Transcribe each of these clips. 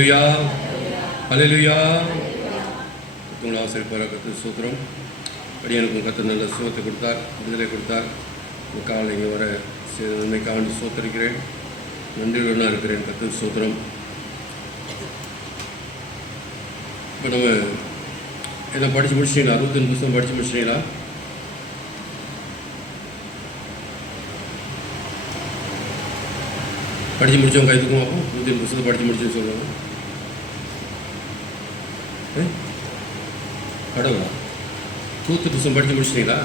ஹல்லேலூயா. உங்கள் ஆசிரியப்பாக கற்று சூத்திரம் அடியனுக்கும் கற்று நல்ல சுகத்தை கொடுத்தார், விடுதலை கொடுத்தார். இந்த காலை இங்கே வர நன்மைக்காக சோத்தரிக்கிறேன், நன்றியுடனாக இருக்கிறேன். கற்று சூத்திரம். இப்போ நம்ம என்ன படித்து முடிச்சிட்டீங்களா? 65 புத்தகம் படித்து முடிச்சிட்டீங்களா? படித்து முடித்தவங்க கைதுக்கும் அப்போ 65 புத்தகம் படித்து முடிச்சுன்னு சொல்லுவாங்க. கடவுளா 100 புத்தகம் படித்து முடிச்சிட்டீங்களா?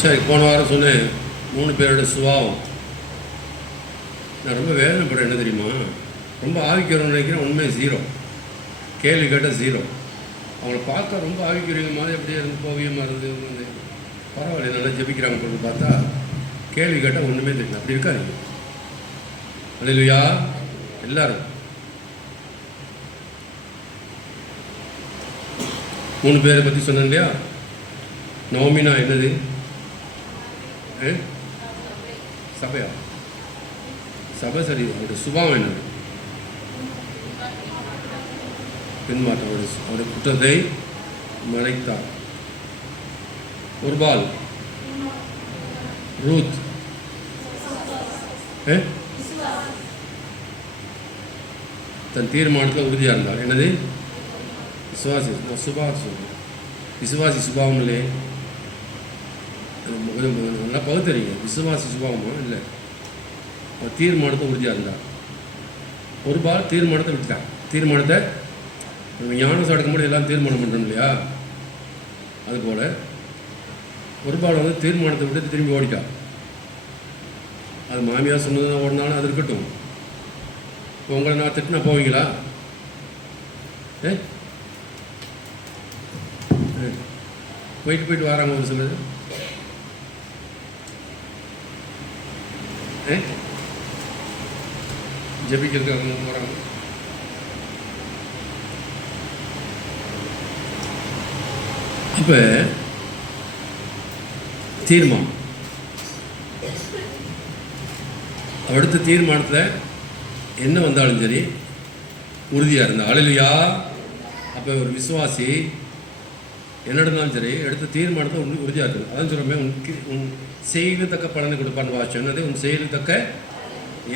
சரி, போன வாரம் சொன்னேன் 3 பேரோட சுபாவம். நான் ரொம்ப வேதனைப்படுறேன். என்ன தெரியுமா? ரொம்ப ஆவிக்கிறோன்னு நினைக்கிறேன், உண்மை 0. கேள்வி கேட்டால் 0. அவங்கள பார்த்தா ரொம்ப ஆவிக்கிறவங்க மாதிரி அப்படியே இருந்து கோவியமாக இருந்து பரவாயில்ல, நல்லா ஜெபிக்கிறாங்க பொருள் பார்த்தா கேள்வி கேட்டால் ஒன்றுமே தெரியல. அப்படி இருக்காதீங்க. ஹல்லேலூயா. எல்லாரும் 3 பேரை பற்றி சொன்னேன் இல்லையா? நவமினா என்னது? சபையா? சபை சரி. அவருடைய சுபாவம் என்னது? பின்மாற்றம். அவருடைய குற்றத்தை மறைத்தார். ஒருபால் ரூத் தன் தீர்மானத்தில் உறுதியாக இருந்தார். என்னது? விசுவாசி. விசுவாசி சுபாவம் இல்லையே, நல்லா பகுத்தறிங்க. விசுவாசி சுபாவமா இல்லை? அவர் தீர்மானத்தை உறுதியாக இருந்தார். ஒரு பால் தீர்மானத்தை விட்டுட்டார். தீர்மானத்தை ஞானம் எடுக்கும்போது எல்லாம் தீர்மானம் பண்ணுறோம் இல்லையா? அதுபோல் ஒரு பால் வந்து தீர்மானத்தை விட்டு திரும்பி ஓடிட்டா. அது மாமியார் சொன்னதுதான் ஓடினாலும் அது இருக்கட்டும். இப்போ உங்களை நான் திட்டினா போவீங்களா? போயிட்டு வராங்க ஒரு சிலர். ஜெபிக்கிறதுக்கு அவங்க போகிறாங்க. அப்போ தீர்மானம், அடுத்த தீர்மானத்தில் என்ன வந்தாலும் சரி உறுதியாக இருந்தா. ஹல்லேலூயா. அப்போ ஒரு விசுவாசி என்ன நடந்தாலும் சரி எடுத்த தீர்மானத்தை உறுதியாக இருக்குது. அதான் சொல்கிறோமே, உன் செயலுக்கு தக்க பலனை கொடுப்பான்னு வாசிச்சோம். என்னது? உன் செயலுக்கு தக்க,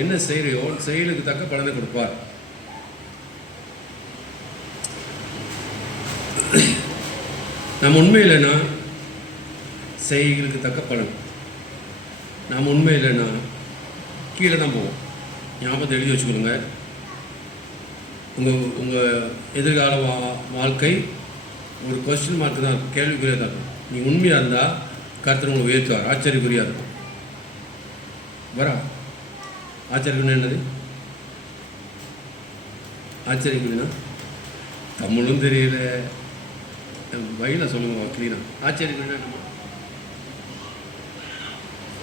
என்ன செய்கிறையோ உன் செயலுக்கு தக்க பலனை கொடுப்பார். நம்ம உண்மை இல்லைன்னா செய்களுக்கு தக்க பலன். நாம் உண்மை இல்லைன்னா கீழே தான் போவோம். ஞாபகத்தை எழுதி வச்சுக்கணுங்க. உங்கள் எதிர்கால வாழ்க்கை ஒரு கொஸ்டின் மார்க் தான், கேள்விக்குறியாக தான் இருக்கும். நீ உண்மையாக இருந்தால் கர்த்தர் உங்களை உயர்த்துவார். ஆச்சரியக்குறியாக இருக்கும். வரா ஆச்சரியக்குறினா என்னது? ஆச்சரியக்குறினா தமிழும் தெரியல, வயலில் சொல்லுங்க க்ளீனா. ஆச்சரியக்குறினா என்னம்மா?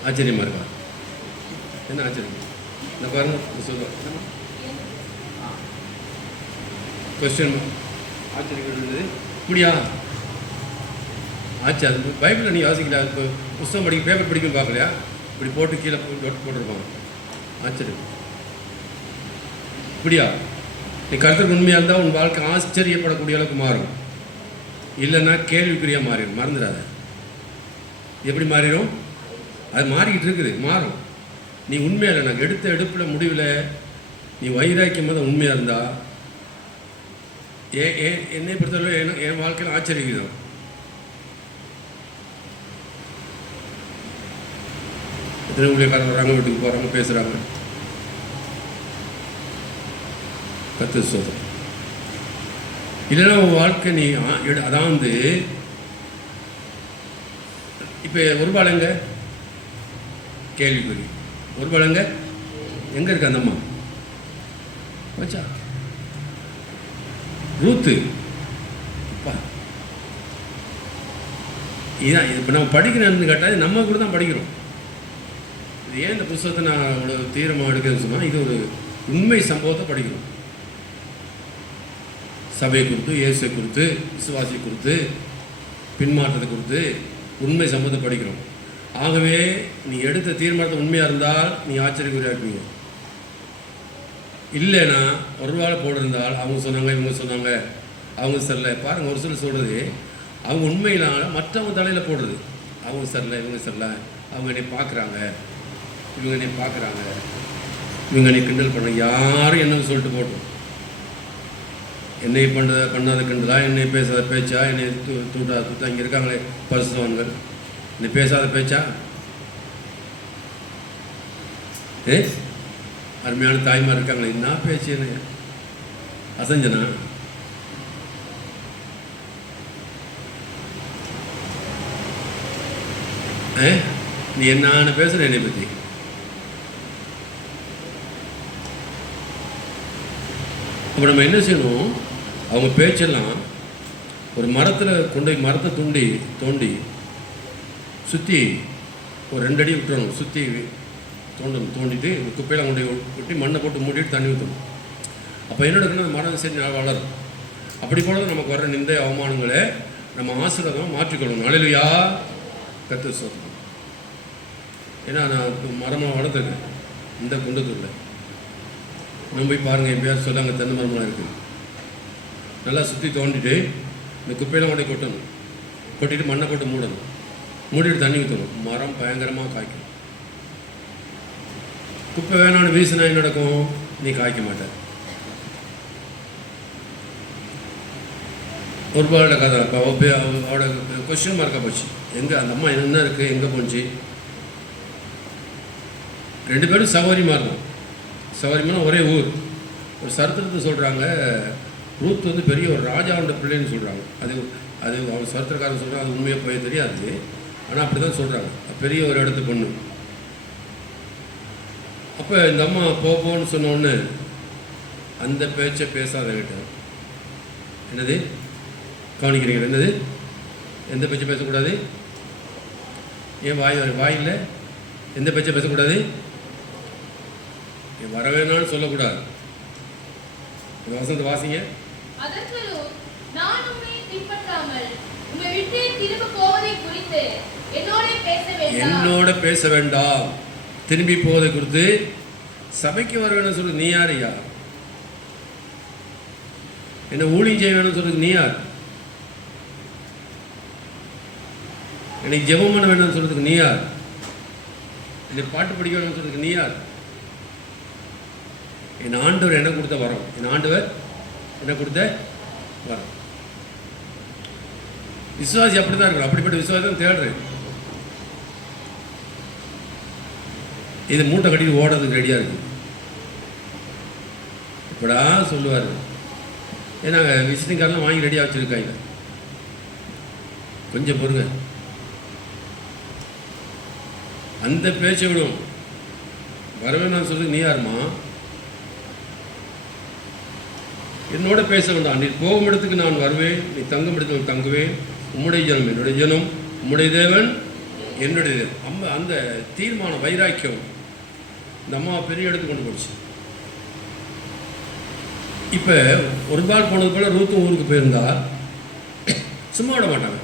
ஆச்சரியமாக இருக்கா? என்ன ஆச்சரியம்? இந்த பாருங்க சொல்லுவார். என்னம்மா கொஸ்டின் ஆச்சரியக்குறின்றது இப்படியா? ஆச்சு. அது பைபிளில் நீ யோசிக்கல. இப்போ புத்தகம் படிக்க, பேப்பர் படிக்கணும் பார்க்கலையா? இப்படி போட்டு கீழே போட்டிருப்பாங்க. ஆச்சரியம். இப்படியா? நீ கருத்துக்கு உண்மையாக இருந்தால் உன் வாழ்க்கை ஆச்சரியப்படக்கூடிய அளவுக்கு மாறும். இல்லைன்னா கேள்விக்குறியாக மாறிடும். மறந்துடாத. எப்படி மாறிடும்? அது மாறிக்கிட்டு இருக்குது, மாறும். நீ உண்மையாக இல்லை, நான் எடுத்த எடுப்பில் முடிவில் நீ வைராக்கியமாக தான் உண்மையாக இருந்தால் என்னை பொறுத்தவரை என் வாழ்க்கையில் ஆச்சரியம். எத்தனை ஊழியக்காரங்க வராங்க, வீட்டுக்கு போகிறாங்க, பேசுகிறாங்க. கர்த்தர் ஸ்தோத்திரம். இல்லைன்னா உன் வாழ்க்கை நீ அதான் வந்து இப்போ ஒரு பாலங்க கேள்விக்குறி. ஒரு பாலங்க எங்கே இருக்கு அந்த அம்மா? வச்சா ரூத்து. அப்பா இதுதான். இது இப்போ நம்ம படிக்கணும்னு கேட்டால் நம்ம கூட தான் படிக்கிறோம். இது ஏன் இந்த புத்தகத்தை நான் அவ்வளோ தீவிரமாக எடுக்கிறேன்னு சொன்னால், இது ஒரு உண்மை சம்பவத்தை படிக்கிறோம். சபையை குறித்து, இயேசுவை குறித்து, விசுவாசியை குறித்து, பின்மாற்றத்தை குறித்து உண்மை சம்பவத்தை படிக்கிறோம். ஆகவே நீ எடுத்த தீர்மானத்தை உண்மையாக இருந்தால் நீ ஆச்சரியக்குறியாக்குவீங்க. இல்லைன்னா ஒரு வேளை போட்டிருந்தால் அவங்க சொன்னாங்க இவங்க சொன்னாங்க அவங்க சரியில்லை. பாருங்கள், ஒரு சிலர் சொல்கிறது அவங்க உண்மையினால மற்றவங்க தலையில் போடுறது. அவங்க சரியில்லை இவங்க சரியில்லை, அவங்க என்னை பார்க்குறாங்க இவங்க என்னை பார்க்குறாங்க இவங்க என்னை கிண்டல் பண்ண, யாரும் என்னன்னு சொல்லிட்டு போட்டோம். என்னை பண்ணாத கிண்டலா, என்னை பேசாத பேச்சா, என்னை தூட்டா இங்கே இருக்காங்களே பரிசுத்தவான்கள், என்னை பேசாத பேச்சா? அருமையான தாய்மார் இருக்காங்களே, என்ன பேச்சு, என்ன அசஞ்சனா? நீ என்ன பேசுற என்னை பற்றி? அப்போ நம்ம என்ன செய்யணும்? அவங்க பேச்செல்லாம் ஒரு மரத்தில் கொண்டு போய் மரத்தை தோண்டி சுற்றி ஒரு 2 அடி விட்டுறணும். சுற்றி தோண்டிட்டு குப்பையெல்லாம் கொண்டு கொட்டி மண்ணை போட்டு மூடிட்டு தண்ணி ஊற்றணும். அப்போ என்ன எடுக்கணும்? மரம் சரி வளரும். அப்படி போல நமக்கு வர்ற நிந்தை அவமானங்களை நம்ம ஆசீர்வாதமாக மாற்றிக்கொள்ளணும். அல்லேலூயா, கர்த்தர் ஸ்தோத்திரம். ஏன்னா நான் மரமாக வளர்த்துருக்கேன் இந்த குண்டத்தூரில். நம்ம போய் பாருங்கள், என் பேர் சொல்ல அங்கே தென்னை மரமெலாம் இருக்குது. நல்லா சுற்றி தோண்டிட்டு இந்த குப்பையெல்லாம் கொண்டு கொட்டணும். கொட்டிட்டு மண்ணை போட்டு மூடணும். மூடிட்டு தண்ணி ஊற்றணும். மரம் பயங்கரமாக காய்க்கும். குப்பை வேணான்னு வீசினா என்ன நடக்கும்? நீ காய்க்க மாட்டேன். ஒரு பாட கதை. அவட கொஸ்டின் மார்க்காக போச்சு. எங்கே அந்த அம்மா என்ன இருக்குது, எங்கே போச்சு? 2 பேரும் சகோதரிமாக இருக்கும். சகோதரிமான ஒரே ஊர். ஒரு சரித்திரத்தை சொல்கிறாங்க, ரூத் வந்து பெரிய ஒரு ராஜாவோட பிள்ளைன்னு சொல்கிறாங்க. அது அவர் சரித்திரக்காரன் சொல்கிறாங்க, அது உண்மையாக போய் தெரியாது. ஆனால் அப்படி தான் சொல்கிறாங்க, பெரிய ஒரு இடத்து பொண்ணு. அப்போ இந்த அம்மா போன்னு சொன்னோன்னு அந்த பேச்சை பேசாத கிட்ட என்னது கவனிக்கிறீங்க? என்னது? எந்த பேச்சை பேசக்கூடாது? ஏன் வாயில் எந்த பேச்சை பேசக்கூடாது? வரவேணான்னு சொல்லக்கூடாது. வசந்த வாசிங்க. என்னோட பேச வேண்டாம், திரும்பி போவதை குறித்து சபைக்கு வர வேணும்னு சொல்லு. நீ யார்? என்ன ஊழியம் செய்ய வேணும்னு சொல்றது? நீ யார்? எனக்கு ஜெபம் பண்ண வேணும்னு சொல்றதுக்கு நீ யார்? எனக்கு பாட்டு படிக்க வேணும்னு சொல்றதுக்கு நீ யார்? என் ஆண்டவர் என்ன கொடுத்த வரோம். என் ஆண்டவர் என்ன கொடுத்த வரோம். விசுவாசி அப்படி தான் இருக்கணும். அப்படிப்பட்ட விசுவாசம் தேடுறேன். இது மூட்டை கட்டிட்டு ஓடுறதுக்கு ரெடியாக இருக்கு. இப்படா சொல்லுவார். ஏன்னா விசிட்டிங் கார்டெலாம் வாங்கி ரெடியாக வச்சுருக்காங்க. கொஞ்சம் பொறுங்க. அந்த பேச்சை விடும். வரவே நான் சொல்றது, நீ யாருமா? என்னோட பேச வேண்டாம். நீ போகும் இடத்துக்கு நான் வருவேன், நீ தங்கும் இடத்துக்கு தங்குவேன். உம்முடைய ஜனம் என்னுடைய ஜனம், உம்முடைய தேவன் என்னுடைய தேவன். அந்த தீர்மான வைராக்கியம் இந்த அம்மா பெரிய இடத்துக்கு கொண்டு போச்சு. இப்போ ஒரு நாள் போனது போல ரூத்தும் ஊருக்கு போயிருந்தா சும்மா விட மாட்டாங்க.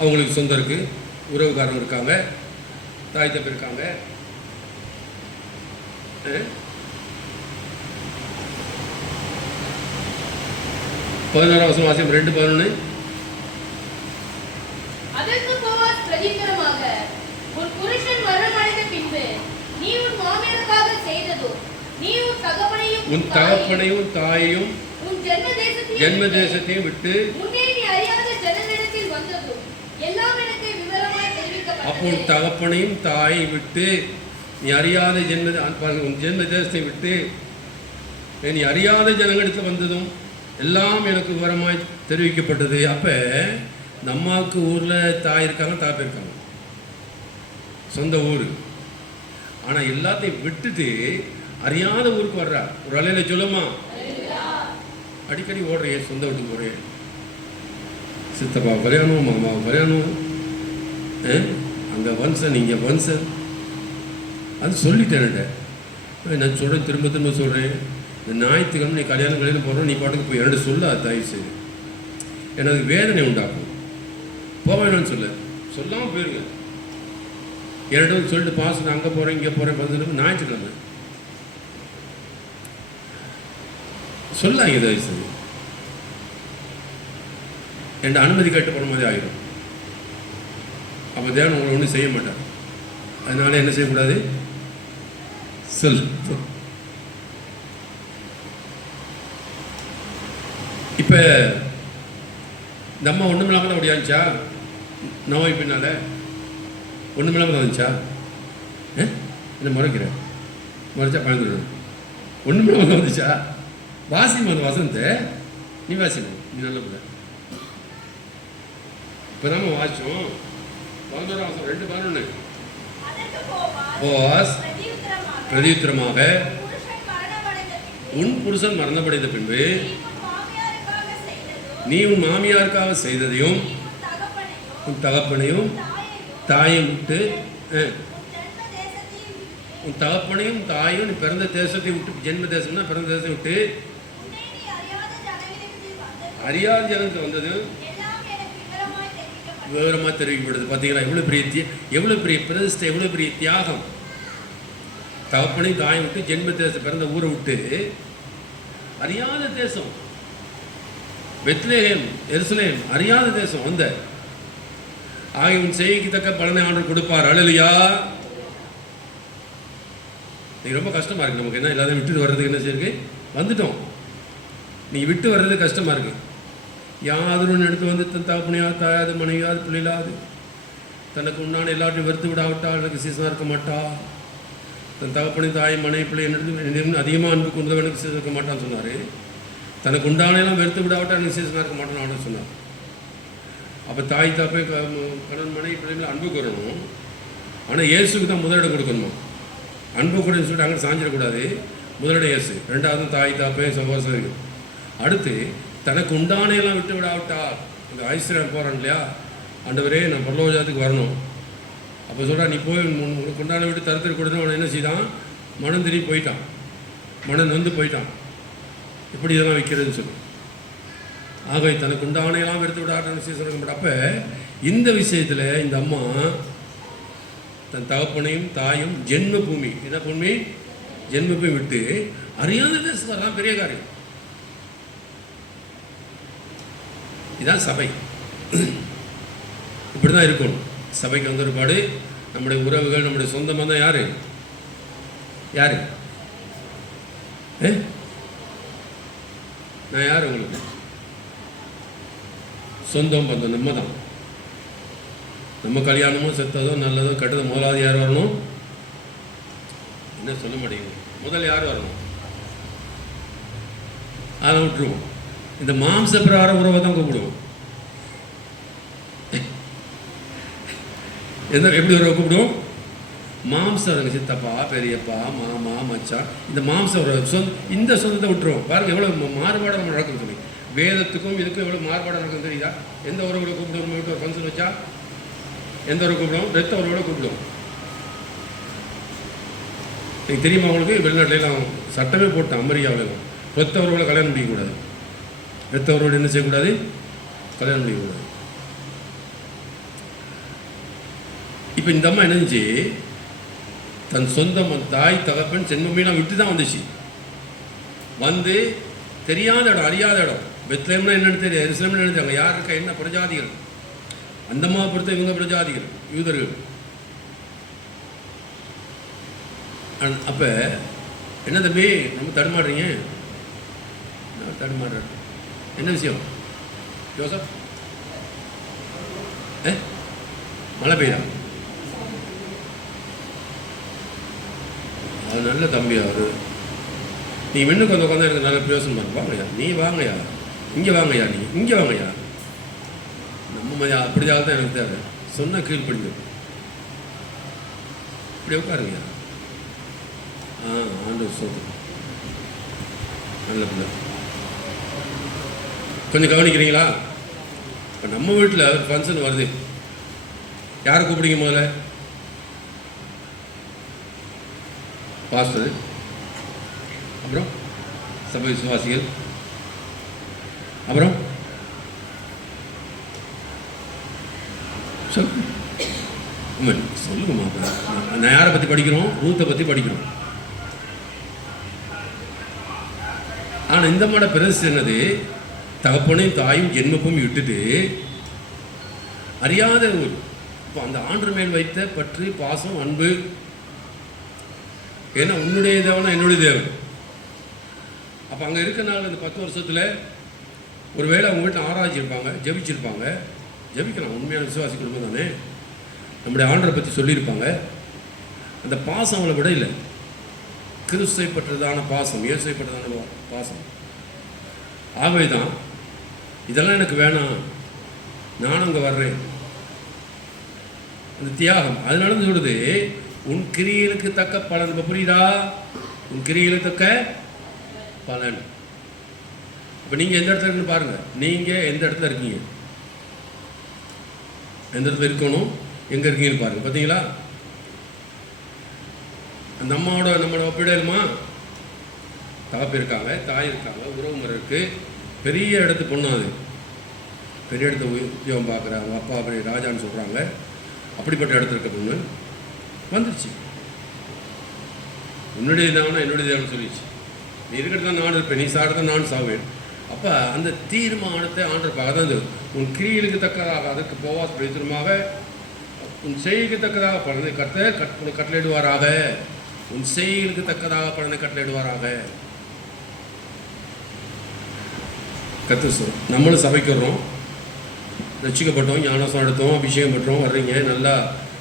அவங்களுக்கு சொந்தம் இருக்குது, உறவுக்காரங்க இருக்காங்க, தாய் தப்பு இருக்காங்க. 11ஆம் வசனம் வாசியம் 2:11. அதற்கு போவாஸ் பிரதியுத்தரமாக, உன் புருஷன் மரணமடைந்த பின்பு நீ உன் மாமியாருக்காக செய்ததோ, நீ உன் தகப்பனையும் தாயையும் உன் ஜென்ம தேசத்தையும் விட்டு முன்னே நீ அறியாத ஜனங்களிடத்தில் வந்ததோ எல்லாம் எனக்கு விவரமாய் தெரிவிக்கப்பட்டது. அப்போ தகப்பனையும் தாயை விட்டு நீ அறியாத உன் ஜென்ம தேசத்தை விட்டு நீ அறியாத ஜனங்களிடத்தில் வந்ததும் எல்லாம் எனக்கு விவரமாய் தெரிவிக்கப்பட்டது. அப்போ இந்த அம்மாவுக்கு ஊரில் தாய் இருக்காங்க, தாப்பா இருக்காங்க, சொந்த ஊர். ஆனால் எல்லாத்தையும் விட்டுட்டு அறியாத ஊருக்கு வர்றா. ஒரு அலையில சொல்லுமா, அடிக்கடி ஓடுறே, சொந்த வீட்டுக்கு போகிறேன், சித்தப்பா கல்யாணம், மாமா கல்யாணம், அங்கே வம்சன், இங்கே வம்சன். அது சொல்லிட்டேன்ட்ட. நான் சொல்கிறேன், திரும்ப திரும்ப சொல்கிறேன். இந்த ஞாயிற்றுக்கிழமை நீ கல்யாணம் போகிறோம், நீ பாட்டுக்கு போய் என்னோட சொல்ல தயவு செய்து. எனக்கு வேதனை உண்டாக்கும். போக வேணும்னு சொல்ல. சொல்லாமல் போயிருங்க. என்னிடம் சொல்லிட்டு பாஸ் நான் அங்கே போகிறேன் இங்கே போகிறேன் பதிலுக்கு ஞாயிற்றுக்கிழமை சொல்லாங்க. தயவு செய்து என் அனுமதி கேட்டு போன மாதிரி ஆகிடும். அப்போ தேவன் உங்களை ஒன்றும் செய்ய மாட்டார். அதனால என்ன செய்யக்கூடாது? சொல். இப்போ இந்த அம்மா ஒன்றும் இல்லாமல் தான் ஓடியாச்சா? நோய் பின்னால ஒன்றும் இல்லாமல் தான் வந்துச்சா? என்ன முறைக்கிற? முறைச்சா பயந்துடும். ஒன்றும் இல்லாமல் தான் வந்துச்சா? வாசிமா அந்த வசனத்தை நீ வாசிமா, நீ நல்ல பிள்ளை. இப்போ தான் வாசித்தோம். 11 2:11. போவாஸ் பிரதியுத்தரமாக, உன் புருஷன் மரணமடைந்த பின்பு நீ உன் மாமியாருக்காக செய்ததையும் உன் தகப்பனையும் தாயை விட்டு, உன் தகப்பனையும் தாயும் நீ பிறந்த தேசத்தை விட்டு, ஜென்ம தேசம்னா பிறந்த தேசத்தை விட்டு அறியாத ஜனத்துக்கு வந்தது விவரமாக தெரிவிக்கப்படுது. பார்த்தீங்களா? எவ்வளோ பெரிய பிரதிஷ்டை, எவ்வளோ பெரிய தியாகம். தகப்பனையும் தாயை விட்டு ஜென்ம தேசம் பிறந்த ஊரை விட்டு அறியாத தேசம் பெத்லேஹேம் எருசலேம் அறியாத தேசம் வந்த ஆகிய உன் செய்கைக்கு தக்க பலனை ஆண்டவர் கொடுப்பார். அல்லேலூயா. நீ ரொம்ப கஷ்டமா இருக்கு நமக்கு. என்ன எல்லாரும் விட்டுட்டு வர்றதுக்கு என்ன செய்யிருக்கு? வந்துட்டோம். நீ விட்டு வர்றது கஷ்டமா இருக்கு. யாரும் ஒன்று எடுத்து வந்து தன் தகப்பனையாது தாயாது மனைவியாது பிள்ளையாது தனக்கு உண்டான எல்லாத்தையும் வெறுத்து விடாவிட்டால் எனக்கு சீசனாக இருக்க மாட்டா. தன் தகப்பனை தாய் மனைவி பிள்ளை என்னிடம் அதிகமாக அன்பு கொண்டு எனக்கு சீசன் இருக்க மாட்டான்னு சொன்னார். தனக்கு உண்டானெல்லாம் வெறுத்து விடாவிட்டால் எனக்கு சீசனாக இருக்க மாட்டான்னு அவனு சொன்னார். அப்போ தாய் தாப்பை கணவன் மனைவி பிள்ளைங்களை அன்பு கூறணும். ஆனால் இயேசுக்கு தான் முதலிடம் கொடுக்கணுமா? அன்பு கூடன்னு சொல்லிட்டு அங்கே சாஞ்சிடக்கூடாது. முதலிடம் இயேசு, ரெண்டாவது தாய் தாப்பை சகோதரர்கள். அடுத்து தனக்கு உண்டானையெல்லாம் விட்டு விடாவிட்டால், இந்த ஐஸ்வர்யம் போகிறான் இல்லையா, ஆண்டவரே நான் பரலோகத்துக்கு வரணும். அப்போ சொல்கிறா, நீ போய் உனக்கு உண்டான விட்டு தருத்திர கொடுத்து அவனை என்ன செய்தான்? மனம் திரும்பி போயிட்டான், மனம் வந்து போயிட்டான். இப்படி இதெல்லாம் வைக்கிறதுன்னு சொல்லி ஆகவே தனக்கு உண்டானையெல்லாம் எடுத்து விடாட்டான்னு சொல்ல மாட்டேன். அப்போ இந்த விஷயத்தில் இந்த அம்மா தன் தகப்பனையும் தாயும் ஜென்ம பூமி, என்ன பூமி? ஜென்ம பூமி விட்டு அறியாத தேசம் பெரிய காரியம். இதுதான் சபை. இப்படி தான் இருக்கணும். சபைக்கு வந்த ஒருபாடு நம்முடைய உறவுகள், நம்முடைய சொந்த பந்தம் யாரு யாரு? நான் யார்? உங்களுக்கு சொந்தம் பந்தம் நம்ம தான். நம்ம கல்யாணமோ செத்ததோ நல்லதோ கெட்டதோ முதலாவது யார் வரணும்? என்ன சொல்ல மாட்டேங்குது. முதல் யார் வரணும்? அதை விட்டுருவோம். இந்த மாம்ச பிரகார உறவை தான் கூப்பிடுவோம். எப்படி உறவை கூப்பிடுவோம்? மாம்ச உறவு, சித்தப்பா பெரியப்பா மாமா மச்சான், இந்த மாம்ச உறவு. இந்த சொந்தத்தை விட்டுருவோம். பாருங்க எவ்வளோ மாறுபாடு நம்ம நடக்கும் சொல்லி. வேதத்துக்கும் இதுக்கும் எவ்வளோ மாறுபாடு நடக்கும் தெரியுதா? எந்த உறவுகளை கூப்பிடுவோம்? நம்ம வீட்டு ஒரு ஃபங்க்ஷன் வச்சா எந்த உறவு கூப்பிடுவோம்? ரத்த உறவோட கூப்பிடுவோம். எனக்கு தெரியுமா அவங்களுக்கு? வெளிநாட்டிலாம் சட்டமே போட்டேன். அமெரிக்காவில் ரத்த உறவுகளை கல்யாணம் முடிக்கக்கூடாது. ரத்த உறவோடு என்ன செய்யக்கூடாது? கல்யாணம் முடிக்கக்கூடாது. இப்போ இந்த அம்மா என்னச்சு, தன் சொந்தம் தாய் தகப்பன் சென்மமையெல்லாம் விட்டு தான் வந்துச்சு. வந்து தெரியாத இடம், அறியாத இடம். பெத்லேம்னா என்னென்னு தெரியாது, எருசலேம்னா என்ன தெரியும், யார் இருக்கா, என்ன பிரஜாதிகள். அந்த அம்மா பொறுத்த இவங்க பிரஜாதிகள், யூதர்கள். அப்போ என்ன தம்பி நம்ம தடுமாடுறீங்க? நான் தடுமாடுறேன். என்ன விஷயம் ஜோசப்? மழை பெய்யா? அது நல்ல தம்பி அவர். நீ மின்னுக்கு வந்து உட்காந்து எனக்கு நல்ல பிரயோசனம் பண்ண. வாங்கய்யா, நீ வாங்கய்யா, இங்கே வாங்கய்யா, நீ இங்கே வாங்கய்யா. நம்ம மையா அப்படியாக தான் எனக்கு தேவை. சொன்னால் கீழ்படிஞ்சு இப்படி உட்காருங்கய்யா. ஆண்டவர் சோதனை நல்ல பிள்ளை. கொஞ்சம் கவனிக்கிறீங்களா? இப்போ நம்ம வீட்டில் ஒரு ஃபங்க்ஷன் வருது. யாரை கூப்பிடுங்க முதல்ல? பாஸ்டர், அப்புறம் சபை விசுவாசிகள், அப்புறம் சொல் ஆமாம், சொல்லுங்கம்மா. நான் யாரை பற்றி படிக்கிறோம்? ரூத்தை பற்றி படிக்கிறோம். ஆனால் இந்த மாட பிரதேசம் என்னது? தகப்பனையும் தாயும் ஜென்மப்பும் விட்டுட்டு அறியாத ஒரு இப்போ அந்த ஆண்டு மேல் வைத்த பற்று, பாசம், அன்பு. ஏன்னா உன்னுடைய தேவனா என்னுடைய தேவன். அப்போ அங்கே இருக்கனால இந்த 10 வருஷத்தில் ஒருவேளை அவங்க வீட்டில் ஆராய்ச்சிருப்பாங்க, ஜபிச்சிருப்பாங்க. ஜபிக்கலாம், உண்மையான விசுவாசி குடும்பம் தானே. நம்முடைய ஆண்டரை பற்றி சொல்லியிருப்பாங்க. அந்த பாசம் அவளை விட இல்லை. கிறிஸ்துவை பற்றதான பாசம், இயேசுவை பற்றதான பாசம். ஆகவே தான் இதெல்லாம் எனக்கு வேணாம், நான் அங்கே வர்றேன். அந்த தியாகம். அதனால சொல்லுது, உன் கிரியைகளுக்கு தக்க பலன். இப்போ புரியுதா? உன் கிரியைகளுக்கு தக்க பலன். இப்போ நீங்கள் எந்த இடத்துல இருக்குன்னு பாருங்கள். நீங்கள் எந்த இடத்துல இருக்கீங்க, எந்த இடத்துல இருக்கணும், எங்கே இருக்கீங்கன்னு பாருங்கள். பார்த்தீங்களா? அந்த நம்மளோட ஒப்பிடலுமா? தகப்பு இருக்காங்க, தாய் இருக்காங்க, உறவு முறை இருக்குது. பெரிய இடத்து பொண்ணு, அது பெரிய இடத்த உத்தியோகம் பார்க்குறாங்க. அப்பா அப்படி ராஜான்னு சொல்கிறாங்க. அப்படிப்பட்ட இடத்துல இருக்க பொண்ணு வந்துருச்சு. உன்னுடைய தேவனா என்னுடைய தேவன் சொல்லிடுச்சு. நீ இருக்கிறது தான் நான் இருப்பேன், நீ சாப்பிட்டு நான் சாவேன். அப்போ அந்த தீர்மானத்தை ஆண்டிருப்பாங்க. அதாவது உன் கிரியைகளுக்கு தக்கதாக அதற்கு போவாஸ் பிரயோஜனமாக உன் செய்கைக்கு தக்கதாக பலனை கட்டளையிடுவாராக. உன் செய்கைகளுக்கு தக்கதாக பலனை கட்டளையிடுவாராக. கத்துசம். நம்மளும் சபைக்கு வர்றோம், ரட்சிக்கப்பட்டோம், ஞானசம் எடுத்தோம், அபிஷேகம் பெற்றோம், வர்றீங்க, நல்லா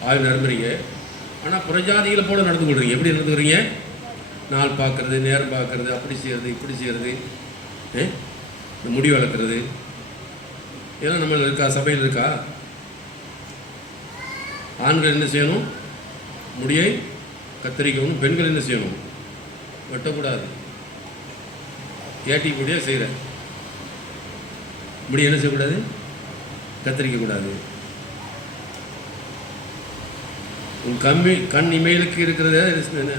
ஆய்வு நிரம்புறீங்க. ஆனால் புறஜாதிகளை போல நடந்து கொள்றீங்க. எப்படி நடந்துக்கிறீங்க? நாள் பார்க்குறது, நேரம் பார்க்குறது, அப்படி செய்கிறது, இப்படி செய்கிறது, இந்த முடி வளர்க்குறது, இதெல்லாம் நம்மள இருக்கா? சபையில் இருக்கா? ஆண்கள் என்ன செய்யணும்? முடியை கத்தரிக்கணும். பெண்கள் என்ன செய்யணும்? வெட்டக்கூடாது. ஏட்டி முடியாக செய்கிற முடி என்ன செய்யக்கூடாது? கத்தரிக்கக்கூடாது. உன் கண் இமைகளுக்கு இருக்கிறத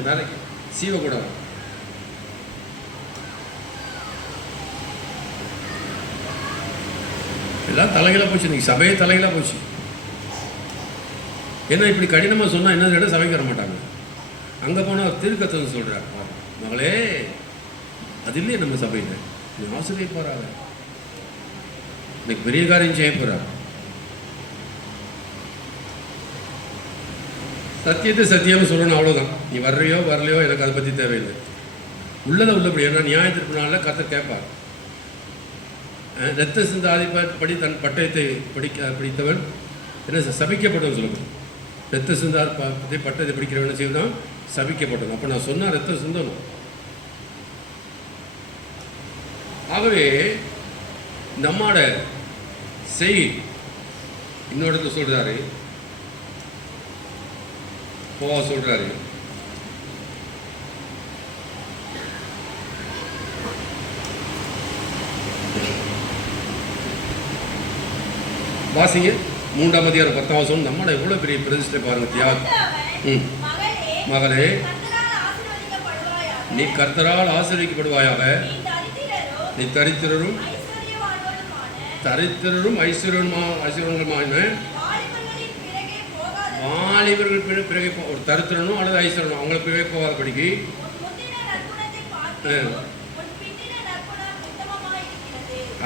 நாளைக்கு சீவக்கூடாது. எல்லாம் தலைகளாக போச்சு. இன்னைக்கு சபையே தலைகளாக போச்சு. ஏன்னா இப்படி கடினமாக சொன்னால் என்ன கேட்டால் சபைக்கு வர மாட்டாங்க. அங்கே போனால் திருக்கத்தன்னு சொல்கிறார். மகளே, அது இல்லையே நம்ம சபையில். நீ ஆசிரியப்பாராக, இன்னைக்கு பெரிய காரியம் செய்ய போகிறார். சத்தியத்தை சத்தியம்னு சொல்லணும், அவ்வளோதான். நீ வர்றையோ வரலையோ எனக்கு அதை பற்றி தேவையில்லை. உள்ளதை உள்ளபடி. ஏன்னா நியாயத்திற்கு நாளில் கர்த்தர் கேட்பார். ரத்த சிந்தாதி படி தன் பட்டயத்தை படித்தவன் என்ன சபிக்கப்பட்டவன் சொல்லணும். ரத்த சிந்தாதி பட்டயத்தை படிக்கிறவன் செய்வதான் சபிக்கப்பட்டவன். அப்போ நான் சொன்னால் ரத்த சிந்தனும். ஆகவே நம்மோட செய் இன்னொரு சொல்கிறாரு, போவா சொல்கிறாரு, வாசிங்க 3ஆம் அதிகாரம் 10ஆம் வசனம். நம்மளோட எவ்வளோ பெரிய பிரதிஷ்டை பாருங்க, தியாகம். மகளே, நீ கர்த்தரால் ஆசீர்வதிக்கப்படுவாயாக. நீ தரித்திரரும் ஐஸ்வர்யமான வாலிபர்கள் பிறகு ஒரு தரித்திரனும் அல்லது ஐஸ்வரனும் அவங்கள பிறகு போகாதபடிக்கு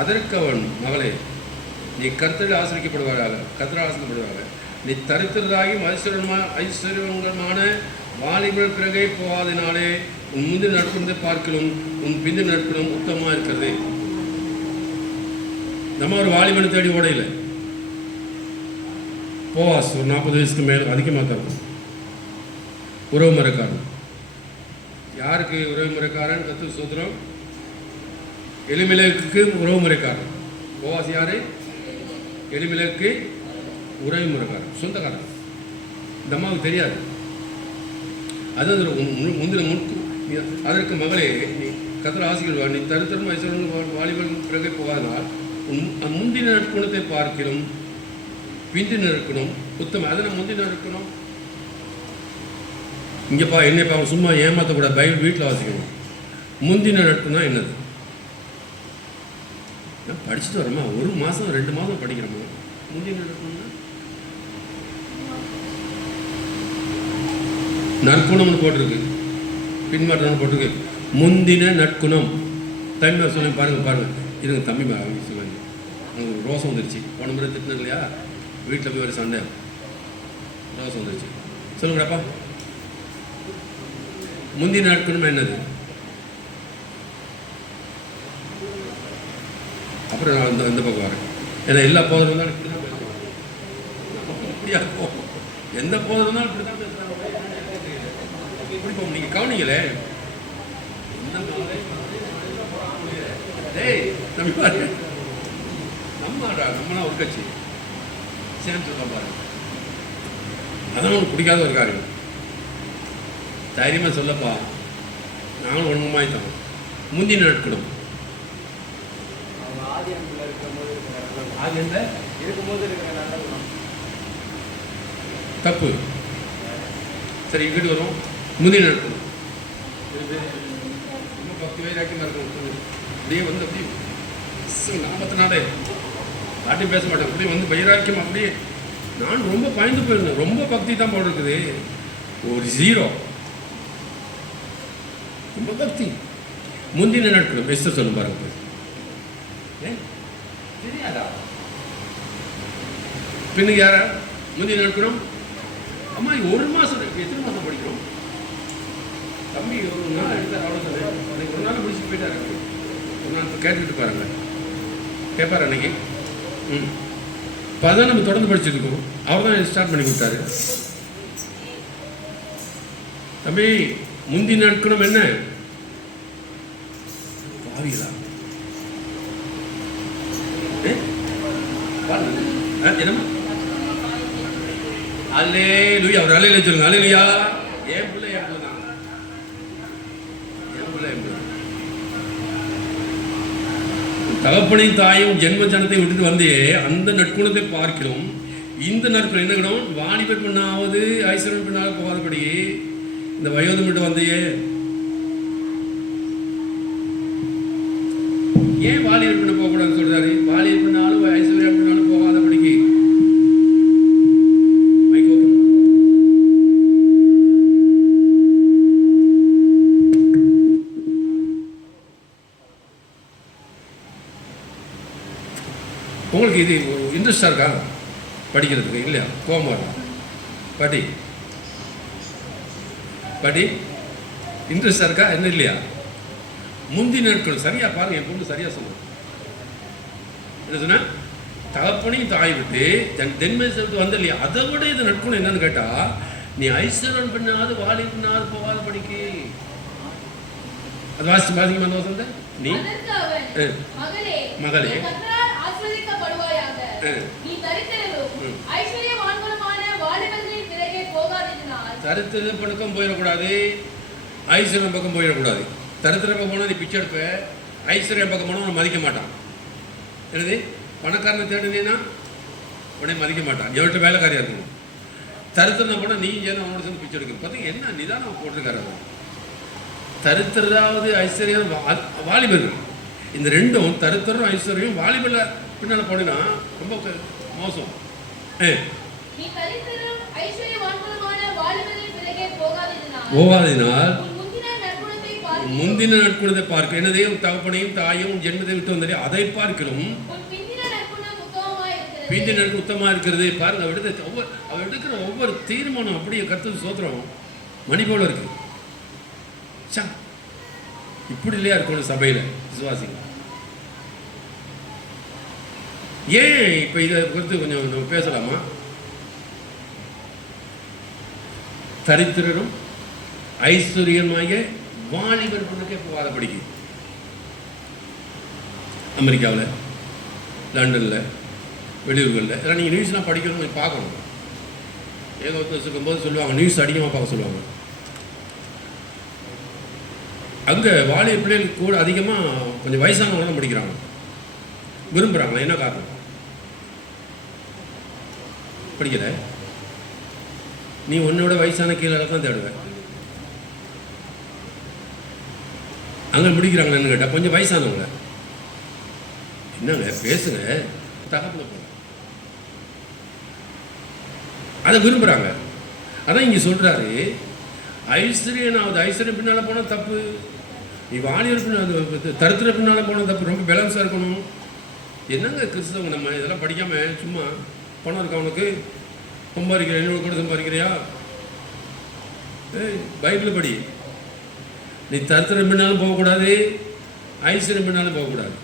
அதற்கு அவன், மகளே, நீ கர்த்தரால் ஆசீர்வதிக்கப்படுவாயாக. கர்த்தரால் ஆசீர்வதிக்கப்படுவாயாக. நீ தரித்திரராகியும் ஐஸ்வர்யமான வாலிபர்கள் பிறகே போகாதனாலே உன் முந்தின நட்புறதை பார்க்கலும் உன் பிந்தின நட்புறம் உத்தமாக இருக்கிறது. நம்ம ஒரு வாலிபனை தேடி ஓடையில் போவாஸ் ஒரு 40 வயசுக்கு மேலே அதிகமாக தான் இருக்கும். உறவு முறைக்காரன். யாருக்கு உறவு முறைக்காரன்? கத்து சோதரம். எலிமெலேக்குக்கு உறவு முறைக்காரன். போவாஸ் யாரு? எலிமெலேக்கு உறவு முறைக்காரன், சொந்தக்காரன். இந்த அம்மாவுக்கு தெரியாது. அது முந்தின அதற்கு மகளே, நீ கர்த்தர் ஆசீர்வதிப்பார். நீ தரித்திரரும் ஐஸ்வர்யரும் வாலிபர்கள் பிறகு போகாதனால் முந்தின நற்குணத்தை பார்க்கிறோம், பிந்தின இருக்கணும் உத்தமம். அதை நான் முந்தின இருக்கணும். இங்கேப்பா என்னப்பா சும்மா ஏமாற்றக்கூடாது. பைபிள் வீட்டில் வாசிக்கணும். முந்தின நட்புனா என்னது? நான் படிச்சுட்டு வரேம்மா, 1 மாதம் 2 மாதம் படிக்கிறோமா? முந்தின நட்புனா நற்குணம்னு போட்டிருக்கு, பின்மாற்றம் போட்டிருக்கு. முந்தின நற்குணம் தமிழ் சொல்லி பாருங்கள். இருங்க தம்பி சொல்லுங்க. எனக்கு ரோசம் வந்துருச்சு. போன முறை திட்டினது இல்லையா, வீட்டில் போய் ஒரு சண்டை, ரோசம் வந்துருச்சு. சொல்லுங்கடாப்பா, முந்தின நற்குணம் என்னது? அப்புறம் நான் இந்த பக்கம் வரேன். ஏன்னா எல்லா போதலும் இருந்தாலும் இப்படி தான் பேசுவாங்க. இப்படியா இருக்கும், எந்த போதலும் இருந்தாலும் இப்படி தான் பேசுகிறாங்க. இப்படி போகும். நீங்கள் கவனிங்களே, டேய் நம்ம பாரு, நம்மளாம் ஒரு கட்சி சேர்ந்து சொல்ல பாருங்க. அதான் உனக்கு பிடிக்காத ஒரு காரியம். தைரியமாக சொல்லப்பா, நாங்களும் ஒன்றுமாயிட்டோம். முந்தின நட்கணும் தப்பு. சரி, இங்கிட்டு வரும். முந்தின நட்கணும் ரொம்ப 10 வயதாக்கி இருக்கணும். அப்படியே வந்து அப்படியே நாமத்தினாலே யார்ட்டையும் பேச மாட்டேன். அப்படியே வந்து வைராக்கியம். அப்படியே நான் ரொம்ப பயந்து போயிருந்தேன். ரொம்ப பக்தி தான் போட இருக்குது, ஒரு 0. ரொம்ப பக்தி. முந்தின நாட்கள் பெஸ்ட் சொல்லும் பாருங்க. தெரியாதா? பின்னுக்கு யாரா முந்தின நாட்களும்? அம்மா 1 மாதம், எத்தனை மாதம் படிக்கிறோம்? தம்பி ஒரு நாள் எடுத்தார், அவ்வளோ. அன்னைக்கு ஒரு நாள் முடிச்சுட்டு போயிட்டாரு. ஒரு நாள் இப்போ கேட்டுக்கிட்டு பாருங்க, கேட்பார் அன்னைக்கு. இப்போ அதான் நம்ம தொடர்ந்து படிச்சுட்டு இருக்கோம். அவர் தான் ஸ்டார்ட் பண்ணி கொடுத்தாரு. தம்பி முந்தின நாட்களும் என்ன? பாவிகளா? என்னமா அல்லேலூயா. அவர் அல்லேலூயா சொல்லுங்க. அல்லேலூயா. என் பிள்ளை தான். தகப்பனையும் தாயும் ஜென்ம ஜனத்தை விட்டுட்டு வந்தே அந்த நற்குணத்தை பார்க்கிறோம். இந்த நற்குணம் என்ன குணம்? வாலிபர் பெண்ணாவது ஐஸ்வர்யம் பெண்ணாவது போகாதபடி இந்த வயோதம் விட்டு வந்தையே. ஏன் வாலிபர் பெண்ணை போகக்கூடாதுன்னு சொல்றாரு? வாலிபர் பெண்ணாலும் ஐஸ்வர்யம் பெண்ணாலும் போகாதபடிக்கு. உங்களுக்கு இது இன்ட்ரெஸ்டாக இருக்கா படிக்கிறதுக்கு? இல்லையா? கோபம் வரலாம். படி இன்ட்ரெஸ்டாக இருக்கா? என்ன இல்லையா? முந்தின நாட்கள் சரியா பாருங்க. என் பொண்ணு சரியா சொல்லுங்க. என்ன சொன்னா, தகப்பனையும் தாய் விட்டு தென்மேசை விட்டு வந்த இல்லையா, அதை விட இது நட்கணும் என்னன்னு கேட்டா, நீ ஐஸ்வரன் பண்ணாது வாலி பண்ணாது போகாத படிக்கு. அது வாசிச்சு பாதிக்குமா அந்த வசந்த? நீ மகளே தரித்திரம் பக்கம் போயிடக்கூடாது, ஐஸ்வர்யம் பக்கம் போயிடக்கூடாது. தரித்திரம் பக்கம் போனால் நீ பிச்சை எடுப்ப, ஐஸ்வர்யம் பக்கம் போனால் உன்னை மதிக்க மாட்டான். என்னது? பணக்காரனை தேடுனீன்னா உடனே மதிக்க மாட்டான். எவ்வளோ வேலைக்காரியாக இருக்கணும். தரித்திரம் போனால் நீ ஏன்னா அவனோட சேர்ந்து பிச்சை எடுக்கணும். பார்த்தீங்க என்ன நிதானம் போட்டிருக்காரு. தரித்திராவது ஐஸ்வர்யம் வாலிபர்கள், இந்த ரெண்டும் தரித்திரம் ஐஸ்வர்யம் வாலிபரில் பின்னால் போனீங்கன்னா ரொம்ப மோசம். போகாததினால் முந்தின நற்குணத்தை பார்க்க. என்னதே? தகப்பனையும் தாயும் ஜென்மத்தை விட்டு வந்தாலே அதை பார்க்கணும். பிந்தின நட்பு உத்தமாக இருக்கிறது பாருங்க. அவர் எடுக்கிற ஒவ்வொரு தீர்மானம் அப்படியே கர்த்தருக்கு ஸ்தோத்திரம் மணி போல இருக்கு. இப்படி இல்லையா இருக்கணும் சபையில் விசுவாசிங்க. ஏன் இப்போ இதை குறித்து கொஞ்சம் நம்ம பேசலாமா? தரித்திரரும் ஐஸ்வர்யமாக வாலிபர் பொண்ணுக்கே போகாத படிக்கு. அமெரிக்காவில், லண்டனில், வெளியூர்களில் இதெல்லாம் நீங்கள் நியூஸ்லாம் படிக்கணும், பார்க்கணும். ஏதோ இருக்கும்போது சொல்லுவாங்க, நியூஸ் அதிகமாக பார்க்க சொல்லுவாங்க. அங்கே வாலிப பிள்ளைகளுக்கு கூட அதிகமாக கொஞ்சம் வயசானவங்க தான் படிக்கிறாங்க, விரும்புகிறாங்களா? என்ன காரணம்? படிக்கல. நீ உன்னோட வயசான கீழே தான் தேடுவேன். அங்கே முடிக்கிறாங்களேன்னு கேட்டால் கொஞ்சம் வயசானவங்க. என்னங்க பேசுங்க, தகப்பன போல அதை விரும்புகிறாங்க. அதான் இங்கே சொல்கிறாரு, ஐஸ்வர்யனாவது ஐஸ்வர்யம் பின்னால் போனால் தப்பு, நீ வாலியர் பின்னால் தருத்திர பின்னால் போனால் தப்பு. ரொம்ப பேலன்ஸாக இருக்கணும். என்னங்க கிறிஸ்தவங்க நம்ம இதெல்லாம் படிக்காமல் சும்மா பணம் இருக்கா உனக்கு, சம்பாதிக்கிற என்னோட கூட சம்பாதிக்கிறியா? பைபிள் படி. நீ தருத்திரம் பின்னாலும் போகக்கூடாது, ஐஸ்வர்யம் பின்னாலும் போகக்கூடாது.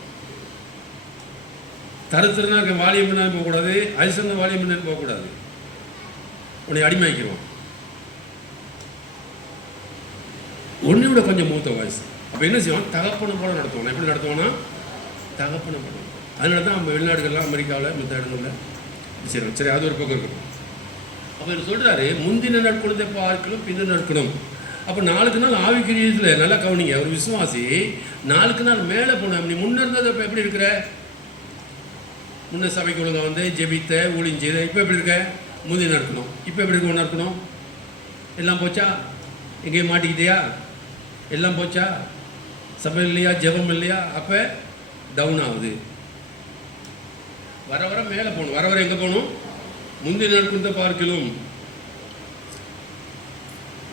தருத்திரனா இருக்க வாலியம் பின்னாலும் போகக்கூடாது, ஐஸ்வர்யம் வாலியம் பின்னாலும் போகக்கூடாது. உன்னை அடிமையாக்கிடுவான். ஒன்றை விட கொஞ்சம் மூத்த வயசு. அப்போ என்ன செய்வான்? தகப்பனை போல நடத்துவான். எப்படி நடத்துவானா? தகப்பனை போல. அதனால தான் நம்ம வெளிநாடுகள்லாம் அமெரிக்காவில் மற்ற இடங்களில் செய்யணும். சரி, அது ஒரு பக்கம் இருக்கணும். அப்போ இவர் சொல்கிறாரு, முந்தின நற்குணத்தை பார்க்கணும், பின்ன நற்குணம். அப்போ நாளுக்கு நாள் ஆவிக்குரியத்தில் நல்லா கவனிங்க. ஒரு விசுவாசி நாளுக்கு நாள் மேலே போன. நீ முன்ன இருந்தது இப்போ எப்படி இருக்கிற? முன்ன சபைக்கு ஒழுங்காக வந்து ஜெபித்த ஊழியம் செய்த. இப்போ எப்படி இருக்க? முந்தின நற்குணம். இப்போ எப்படி இருக்க? ஒன்றா இருக்கணும். எல்லாம் போச்சா? எங்கேயும் மாட்டிக்கிட்டியா? எல்லாம் போச்சா? சபை இல்லையா? ஜெபம் இல்லையா? அப்போ டவுன் ஆகுது. வர வர மேலே போகணும். வர வர எங்கே போகணும்? முந்தின நற்குணத்தை பார்க்கலும்.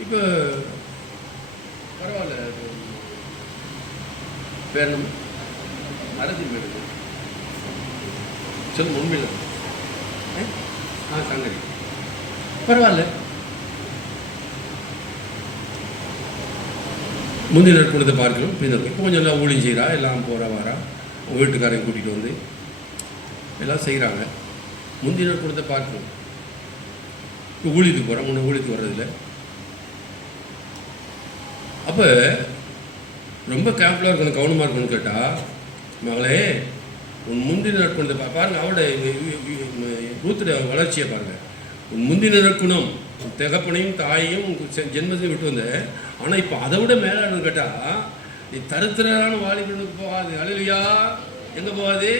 இப்போ பரவாயில்ல, பேர் நம்ம அரசியல் மேடம் சொல்ல உண்மையில் சங்கரி பரவாயில்ல. முந்தின நற்குணத்தை பார்க்கணும். பின்னர் இப்போ கொஞ்சம் எல்லாம் ஊழியம் செய்கிறா, எல்லாம் போகிறா வாரா, வீட்டுக்காரையும் கூட்டிகிட்டு வந்து எல்லாம் செய்கிறாங்க. முந்தின நற்குணத்தை பார்க்கணும். இப்போ ஊழியத்துக்கு போகிறோம், முன்ன ஊழியத்துக்கு வர்றதில்லை. அப்போ ரொம்ப கேர்ஃபுல்லாக இருக்கணும், கவனமாக இருக்கணும்னு கேட்டால், மகளே உன் முந்தின நற்குணத்தை பாருங்கள். அவருடைய ரூத்துடைய வளர்ச்சியை பாருங்கள். உன் முந்தின நற்குணம் தகப்பனையும் தாயையும் ஜென்மத்தையும் விட்டு வந்த. ஆனால் இப்போ அதை விட மேலானு கேட்டால், நீ தருத்திரான வாலிபனுக்கு போகாது. அல்லேலூயா. எங்கே போகாது?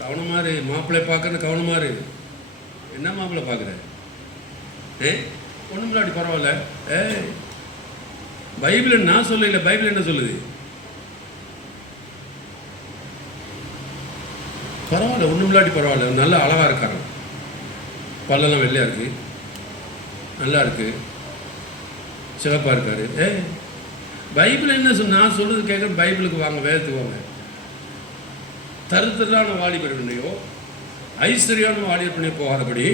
கவனமாக இரு. மாப்பிள்ளை பார்க்கறது கவனமாக இரு. என்ன மாப்பிள்ளை பார்க்குற? ஒன்றும் இல்லாட்டி பரவாயில்ல. பைபிள் நான் சொல்லல, பைபிள் என்ன சொல்லுது? பரவாயில்ல, ஒன்றும் இல்லாட்டி பரவாயில்ல. நல்லா அழகாக இருக்காங்க, பல்லெல்லாம் வெள்ளையாக இருக்குது, நல்லா இருக்குது, சிறப்பாக இருக்காரு. பைபிள் என்ன சொல்? நான் சொல்கிறது கேட்குற பைபிளுக்கு வாங்க, வேதத்துக்கு வாங்க. தருத்தரான வாலிபர் பண்ணையோ ஐஸ்வர்யான வாலிபர் பண்ணையோ போகாதபடி.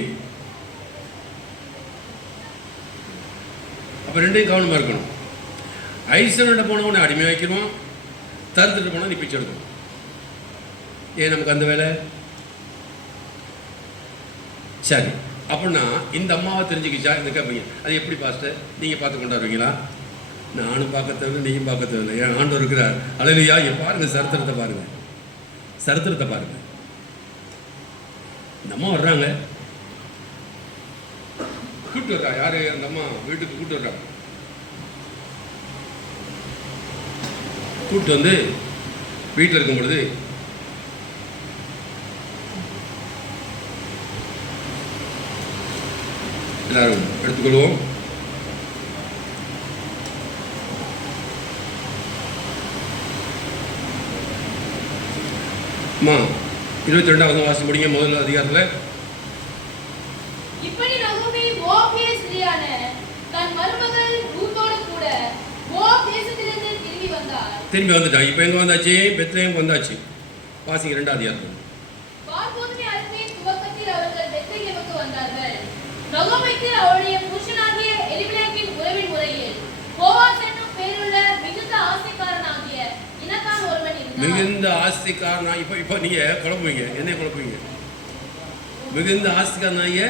அப்போ ரெண்டையும் கவனமாக இருக்கணும். ஐஸ்வர்யிட்ட போனவனை அடிமை வைக்கணும், தருத்துட்டு போனால் நீ பிச்சை எடுக்கணும். ஏன் நமக்கு அந்த வேலை? சரி, அப்படின்னா இந்த அம்மாவை தெரிஞ்சுக்கிச்சா? இந்த கேட்பீங்க, அது எப்படி பாஸ்டர் நீங்கள் பார்த்து கொண்டாடுவீங்களா? நானும் பார்க்க தேவையில்லை, நீயும் பார்க்க தேவையில்லை. ஏன் ஆண்டவர் இருக்கிறார். அல்லேலூயா. பாருங்கள், சரித்திரத்தை பாருங்கள், சரித்திரத்தை பாருங்கள். இந்த அம்மா வர்றாங்க, கூப்பிட்டு வர்றா. யாரு? அந்த அம்மா வீட்டுக்கு கூப்பிட்டு வர்றாங்க. கூப்பிட்டு வந்து வீட்டில் இருக்கும் பொழுது எல்லாரும் எடுத்துக்கொள்வோம். அம்மா 22வது வாசி முடிங்க. முதல் அதிகாரத்தில் இப்படி நகோமி மோவாபிய ஸ்திரீயான தன் மருமகள் ரூத்தோடு கூட மோவாப் தேசத்திலிருந்து திரும்பி வந்தார். திரும்பி வந்துட்டான். இப்போ எங்கே வந்தாச்சு? பெத்லெஹேம் வந்தாச்சு. வாசிங்க 2வது அதிகாரம். பார்வோனின் அரசின் துவக்கத்தில் அவர்கள் பெத்லெஹேமுக்கு வந்தார்கள். நகோமிக்கு அவருடைய புருஷனாகிய எலிமெலேக்கின் உறவின் முறையில் போவாஸ் என்னும் பேருள்ள மிகுந்த ஆசைக்காரனாகிய இனத்தான் ஒருவன் இருந்தான். மிகுந்த ஆசைக்காரனா? இப்போ நீங்கள் குழம்புவீங்க, என்ன குழம்புவீங்க? மிகுந்த ஆசைக்காரனாகிய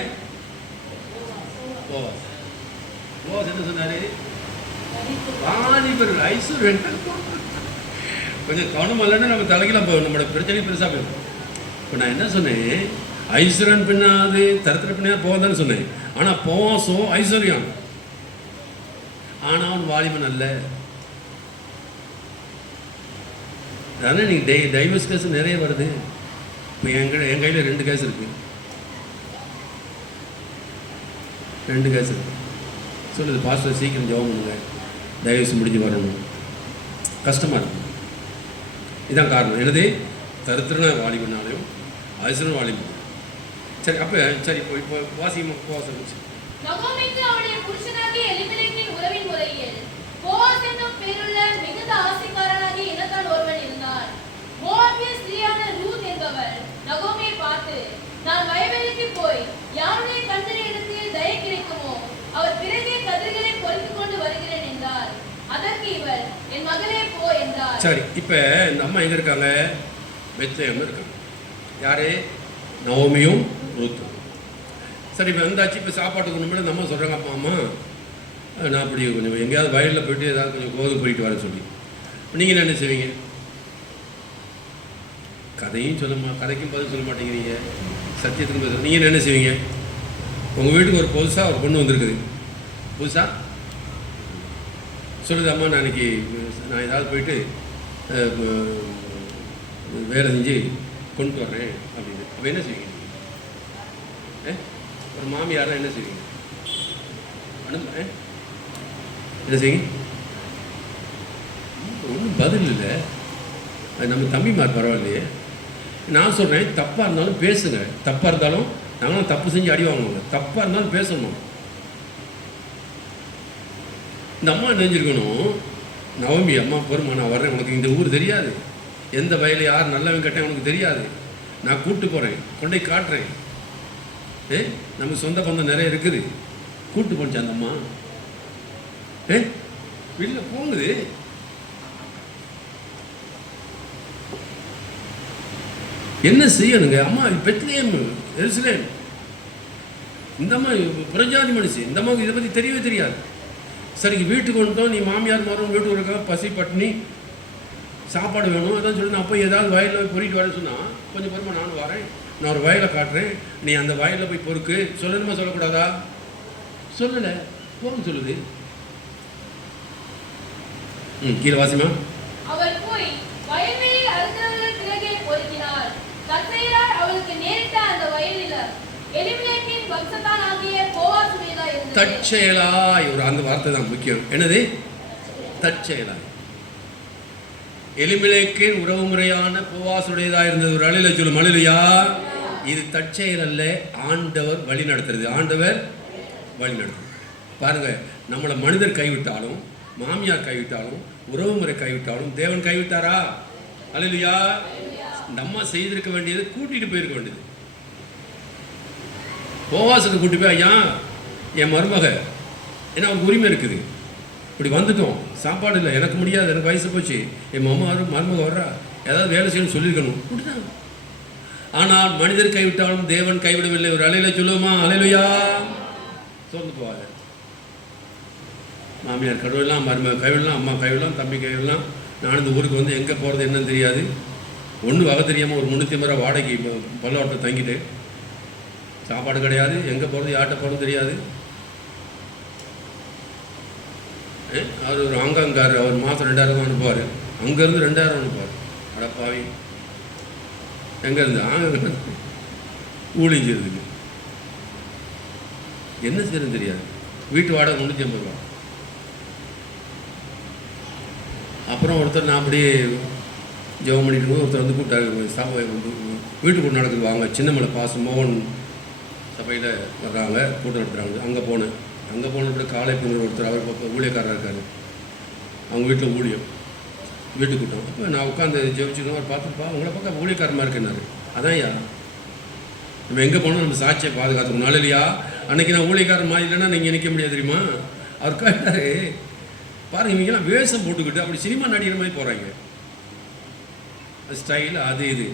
போவாஸ். போவாஸ் என்ன சொன்னாரு? வாலிபர் ஐஸ்வர்யன். கொஞ்சம் கவனம் இல்லைன்னா நம்ம தலைக்கெல்லாம் போகும், நம்மளோட பிரச்சனை பெருசாக போயிடும். இப்போ நான் என்ன சொன்னேன்? ஐஸ்வர்யன் பின்னாது தரத்திர பின்னாது போவான்னு சொன்னேன். ஆனால் போவாசோ ஐஸ்வர்யம். ஆனால் அவன் வாலிபன் அல்ல. அதனால் நீங்கள் டைவர்ஸ் கேஸ் நிறைய வருது. இப்போ என் கையில் 2 கேஸ் இருக்குது. 2 கேஸ் இருக்குது. சொல்லுது, பாஸ்டர் சீக்கிரம் ஜெபம் பண்ணுங்க, டைவர்ஸ் முடிஞ்சு வரணும். கஷ்டமாக இருக்கும். இதுதான் காரணம். என்னது? தருத்திரன வாலிபனாலையும் ஐஸ்வர்யன் வாலிபன். சரி, அப்போ சரி, இப்போ வாசிக்கும் போவாசம் நகோமிக்கு அவளுடைய புருஷனாகிய எலிமெலேக்கின் உறவின் முறையில் போவாஸ் என்னும் பேருள்ள மிகுந்த ஆசைக்காரனாகிய இனத்தான் ஒருவன் இருந்தான். மோவாபிய ஸ்திரீயான ரூத் என்பவள் நகோமியை பார்த்து, நான் வயல்வெளிக்கு போய் யாருடைய கண்களை இடத்தில் தயை கிடைக்குமோ அவர் பிறகே கதிர்களை பொறுத்துக் கொண்டு வருகிறேன் என்றார். அதற்கு இவள், என் மகளே போ என்றார். சரி, இப்போ இந்த அம்மா எங்கே இருக்காங்க? பெத்லெஹேம்ல இருக்காங்க. யாரு? நவோமியும் ரூத்தும். சரி, இப்போ வந்தாச்சு. இப்போ சாப்பாட்டுக்கு முன்னாடி இந்த அம்மா சொல்கிறாங்க, அப்பா அம்மா நான் அப்படி கொஞ்சம் எங்கேயாவது வயலில் போயிட்டு ஏதாவது கொஞ்சம் கோதுமை போயிட்டு வரேன்னு சொல்லி. நீங்கள் என்ன செய்வீங்க? கதையும் கதைக்கும் பதில் சொல்ல மாட்டேங்கிறீங்க, சத்தியத்துக்கும் பதில். நீங்கள் என்ன செய்வீங்க? உங்கள் வீட்டுக்கு ஒரு புதுசாக ஒரு பொண்ணு வந்திருக்குது. புதுசாக சொல்லுது, அம்மா நான் இன்னைக்கு நான் ஏதாவது போயிட்டு வேலை செஞ்சு கொண்டு வர்றேன் அப்படின்னு. அப்போ என்ன செய்வீங்க? ஒரு மாமியாரெலாம் என்ன செய்வீங்க? என்ன செய்வீங்க? ஒன்றும் பதில் இல்லை. அது நம்ம தம்பிமார் பரவாயில்லையே. நான் சொல்கிறேன், தப்பாக இருந்தாலும் பேசுங்க. தப்பாக இருந்தாலும் நாங்களும் தப்பு செஞ்சு அடி வாங்குவாங்க. தப்பாக இருந்தாலும் பேசணும். இந்த அம்மா நினைஞ்சிருக்கணும், நவமி அம்மா பொறுமா, நான் வர்றேன், உனக்கு இந்த ஊர் தெரியாது, எந்த வயலில் யார் நல்லவன் கேட்டேன் உனக்கு தெரியாது, நான் கூப்பிட்டு போகிறேன், கொண்டே காட்டுறேன், நமக்கு சொந்த பந்தம் நிறைய இருக்குது, கூப்பிட்டு போச்சு அந்த அம்மா. வெளில போங்குது. என்ன செய்யணுங்க? அம்மா பெத்லெஹேம், எருசலேம், இந்த அம்மா புறஜாதி மனுஷன், இந்த அம்மாவுக்கு இதை பற்றி தெரியவே தெரியாது. சரி, வீட்டுக்கு வந்துட்டோம், நீ மாமியார் மாறும் வீட்டுக்கு இருக்க, பசி பட்டினி, சாப்பாடு வேணும், அதான் சொல்லி நான் போய் ஏதாவது வயலில் பொறிட்டு வரேன்னு சொன்னால், கொஞ்சம் பொறுமை நானும் வரேன், நான் ஒரு வயலை காட்டுறேன், நீ அந்த வயலில் போய் பொறுக்கு. சொல்லணுமா சொல்லக்கூடாதா? சொல்லலை, போகும் சொல்லுது. கீழே வாசிமா. அவள் போய் வயல்வெளியில் அறுக்கிறவர்கள் பிறகே பொறுக்கினாள். தற்செயலால் அவளுக்கு நேரிட்ட அந்த வயலில் எலிமெலேக்கின் வம்சத்தான் ஆகிய போவாஸ் உடையதாய் இருந்தது. தற்செயலாய், ஒரு அந்த வார்த்தை தான் முக்கியம். என்னது? தற்செயலாய். எலிமெலேக்கின் உறவு முறையான போவாஸ் உடையதாக இருந்தது. ஒரு அழில சொல்லும், அழிலையா? இது தற்செயல் அல்ல, ஆண்டவர் வழி நடத்துறது. ஆண்டவர் வழி நடத்துறது. பாருங்க, நம்மளை மனிதர் கைவிட்டாலும், மாமியார் கைவிட்டாலும், உறவு முறை கைவிட்டாலும் தேவன் கைவிட்டாரா? அல்லேலூயா. இந்த அம்மா செய்திருக்க வேண்டியது, கூட்டிட்டு போயிருக்க வேண்டியது. போவாசுக்கு கூட்டி போய், ஐயா என் மருமக, ஏன்னா அவருக்கு உரிமை இருக்குது, இப்படி வந்துட்டோம், சாப்பாடு இல்லை, எனக்கு முடியாது, எனக்கு வயசு போச்சு, என் மருமக வர்றா, ஏதாவது வேலை செய்யணும்னு சொல்லியிருக்கணும், கூட்டிட்டாங்க. ஆனால் மனிதர் கைவிட்டாலும் தேவன் கைவிடவில்லை. ஒரு அலையில சொல்லுவோமா? அல்லேலூயா. சோர்ந்து போவாங்க. மாமியார் கடவுளெலாம், மருமக கைவிடலாம், அம்மா கைவிடலாம், தம்பி கைவிடலாம். நான் இந்த ஊருக்கு வந்து எங்கே போகிறது என்னன்னு தெரியாது, ஒன்றும் வகை தெரியாமல் ஒரு 350 ரூபா வாடகைக்கு பல்லவட்டை தங்கிட்டு, சாப்பாடு கிடையாது, எங்கே போகிறது யார்கிட்ட போகிறது தெரியாது. அவர் ஒரு ஆங்காங்கார், அவர் மாதம் 2000 அனுப்புவார், அங்கேருந்து 2000 அனுப்புவார். அடப்பாவி, எங்கேருந்து ஆங்க ஊழிஞ்சிருதுக்கு என்ன செய்யறது தெரியாது. வீட்டு வாடகை 350 ரூபா. அப்புறம் ஒருத்தர், நான் அப்படியே ஜெபம் பண்ணிட்டு போது ஒருத்தர் வந்து கூப்பிட்டாரு, சபை வீட்டுக்கு நடக்குது, வாங்க சின்னமலை பாச மோகன் சபையில் வர்றாங்க, கூட்டம் நடத்துகிறாங்க. அங்கே போனேன். அங்கே போனப்பட காலை பொண்ணு ஒருத்தர், அவர் பக்கம் ஊழியக்காரராக இருக்கார், அவங்க வீட்டில் ஊழியம், வீட்டு கூட்டம். அப்போ நான் உட்காந்து ஜெபிச்சுக்கணும், அவர் பார்த்துப்பா உங்களை பக்கம் ஊழியக்காரமாக இருக்குன்னாரு. அதான் ஐயா, நம்ம எங்கே போனோம் நம்ம சாட்சியை பாதுகாத்துக்கணும். இல்லையா? அன்றைக்கி நான் ஊழியக்காரன் மாதிரி இல்லைன்னா நீங்கள் நிற்க முடியாது தெரியுமா? அவர் கேட்டார், பாருங்க இவங்கெல்லாம் வேஷம் போட்டுக்கிட்டு அப்படி சினிமா நடிக்கிற மாதிரி போகிறாங்க, ஸ்டைல் அது இது.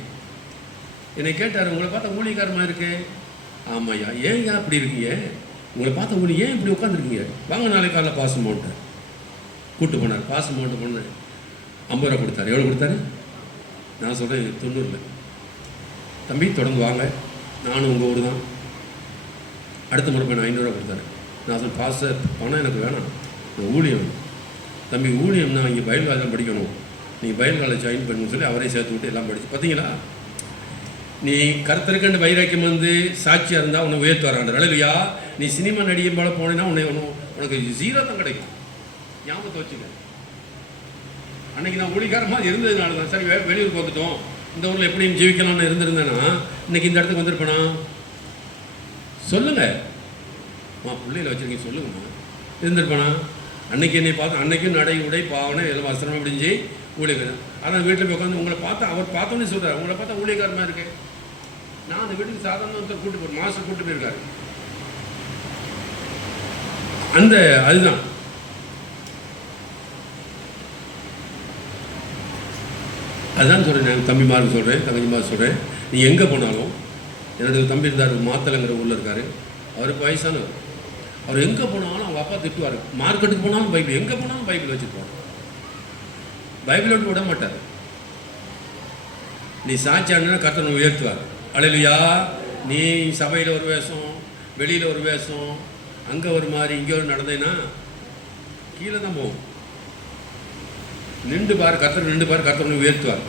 என்னை கேட்டார், உங்களை பார்த்தா ஊழியக்காரமாக இருக்கு. ஆமாய்யா. ஏன் அப்படி இருக்கீங்க? உங்களை பார்த்தா உங்களுக்கு ஏன் இப்படி உட்காந்துருக்கீங்க? வாங்க நாளைக்கு காலையில் பாஸ் அமௌண்ட்டை கூப்பிட்டு போனார். பாஸ் அமௌண்ட்டு போனேன், 50 ரூபா கொடுத்தாரு. எவ்வளோ கொடுத்தாரு? நான் சொல்கிறேன் 90. தம்பி தொடர்ந்து வாங்க, நானும் உங்கள் ஊர் தான், அடுத்த முறை போய் நான் 500 ரூபா கொடுத்தாரு. நான் சொன்னேன், பாஸ் பணம் எனக்கு வேணாம், ஊழியம். தம்பி ஊழியம்னா இங்கே பைபிள் காலேஜ் படிக்கணும், நீங்கள் பைபிள் காலேஜ் ஜாயின் பண்ணணும்னு சொல்லி அவரே சேர்த்து விட்டு எல்லாம் படிச்சு. பார்த்தீங்களா, நீ கருத்தருக்கண்டு வைராக்கியம் வந்து சாட்சியாக இருந்தால் உன்னை உயர்த்து வராங்க. இல்லையா? நீ சினிமா நடிகை போல போனேன்னா உனக்கு 0 தான் கிடைக்கும். ஞாபகத்தை வச்சுக்க. அன்றைக்கி நான் ஊழியக்காரமாக இருந்ததுனால தான் சரி வெளியூருக்கு வந்துட்டோம், இந்த ஊரில் எப்படியும் ஜீவிக்கலாம்னு இருந்திருந்தேன்னா இன்றைக்கி இந்த இடத்துக்கு வந்திருப்பேனா? சொல்லுங்கள். பிள்ளைகளை வச்சுருக்கீங்க சொல்லுங்கம்மா. இருந்துருப்பானா? அன்னைக்கு என்னை பார்த்து அன்னைக்கும் நடை உடை பாவனை எல்லாம் வசனம் முடிஞ்சு ஊழியக்காரன். அதான் வீட்டில் போய் உட்காந்து உங்களை பார்த்தா அவர் பார்த்தோன்னே சொல்கிறார், உங்களை பார்த்தா ஊழியக்காரமாக இருக்கு. நான் அந்த வீட்டுக்கு சாதாரண கூப்பிட்டு போகிறேன், மாதம் கூப்பிட்டு போயிருக்காரு. அந்த அதுதான் அதுதான் சொல்கிறேன். நான் தம்பிமாருக்கு சொல்கிறேன், தங்கச்சிமாருக்கு சொல்கிறேன், நீ எங்கே போனாலும், என்னுடைய தம்பி இருந்தார் மாத்தலைங்கிற ஊரில் இருக்கார், அவருக்கு வயசானவர். அவர் எங்கே போனாலும் அவங்க அப்பா திட்டுவார். மார்க்கெட்டுக்கு போனாலும் பைபிள், எங்கே போனாலும் பைபிள் வச்சுருப்பார். பைபிளோடு விட மாட்டார். நீ சாட்சியானா கர்த்தர் உயர்த்துவார். அல்லேலூயா. நீ சபையில் ஒரு வேஷம், வெளியில் ஒரு வேஷம், அங்கே ஒரு மாதிரி இங்கே ஒரு நடந்தேன்னா கீழே தான் போகும். நின்று பாரு, கர்த்தர் நின்று பாரு, கர்த்தர் உயர்த்துவார்.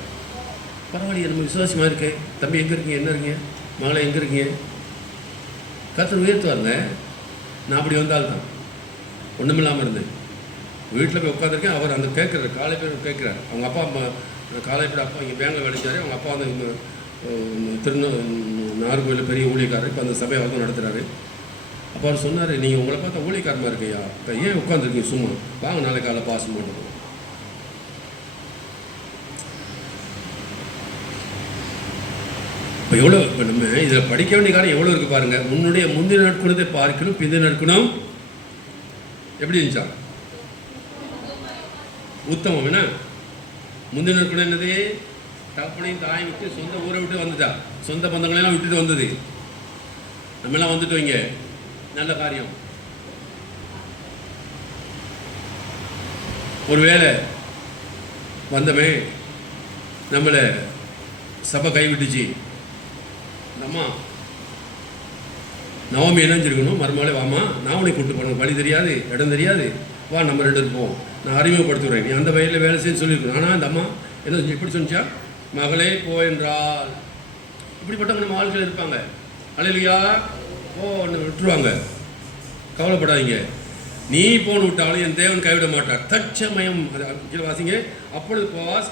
பரவாயில்லையே, நம்ம விசுவாசமாக இருக்கு. தம்பி எங்கே இருக்கீங்க, என்ன இருக்கீங்க, மகளை எங்கே இருக்கீங்க, கர்த்தர் உயர்த்துவாருங்க. நான் அப்படி வந்தால்தான் ஒன்றுமில்லாமல் இருந்தேன். வீட்டில் போய் உட்காந்துருக்கேன். அவர் அந்த கேட்குறாரு, காலை பேர் கேட்குறாரு. அவங்க அப்பா அம்மா காலை பேர் அப்பா இங்கே பேங்கில் வேலைச்சாரு. அவங்க அப்பா வந்து நாகர்கோவிலில் பெரிய ஊழியக்காரர், இப்போ அந்த சபையை வந்து நடத்துகிறாரு. அப்போ அவர் சொன்னார், நீங்கள் உங்களை பார்த்தா ஊழியக்காரமாக இருக்கையா, இப்போ ஏன் உட்காந்துருக்கீங்க சும்மா, வாங்க நாளைக்கு காலை பாசம் போட்டுருவோம். இப்போ எவ்வளோ, இப்போ நம்ம இதில் படிக்க வேண்டிய காலம் எவ்வளோ இருக்குது பாருங்கள். உன்னுடைய முந்தின நற்குணத்தை பார்க்கணும், பிந்தின நற்குணம் எப்படி இருந்துச்சா? உத்தமம். என்ன முந்தின நற்குணம்? என்னது? தகப்பனையும் தாயை விட்டு சொந்த ஊரை விட்டு வந்துட்டா, சொந்த பந்தங்களெல்லாம் விட்டுட்டு வந்தது. நம்மெல்லாம் வந்துட்டு வைங்க, நல்ல காரியம். ஒருவேளை வந்தமே நம்மளை சபை கைவிட்டுச்சு, அம்மா நவமி என்ன செஞ்சிருக்கணும், மறுமாளே வாமா, நான் உன்னை கூப்பிட்டு போனோம், வழி தெரியாது, இடம் தெரியாது, வா நம்ம 2 இருப்போம், நான் அறிமுகப்படுத்துகிறேன், நீ அந்த வயலில் வேலை செய்ய சொல்லியிருக்கணும். ஆனால் அந்த அம்மா என்ன செஞ்சு இப்படி சொன்னிச்சா, மகளே போ என்றால். இப்படிப்பட்ட நம்ம ஆட்கள் இருப்பாங்க. அல்லேலூயா. ஒன்று விட்டுருவாங்க, கவலைப்படாதீங்க. நீ போன்னு விட்டாலும் என் தேவன் கைவிட மாட்டார். தற்சமயம் கீழே வாசிங்க. அப்பொழுது போவாஸ்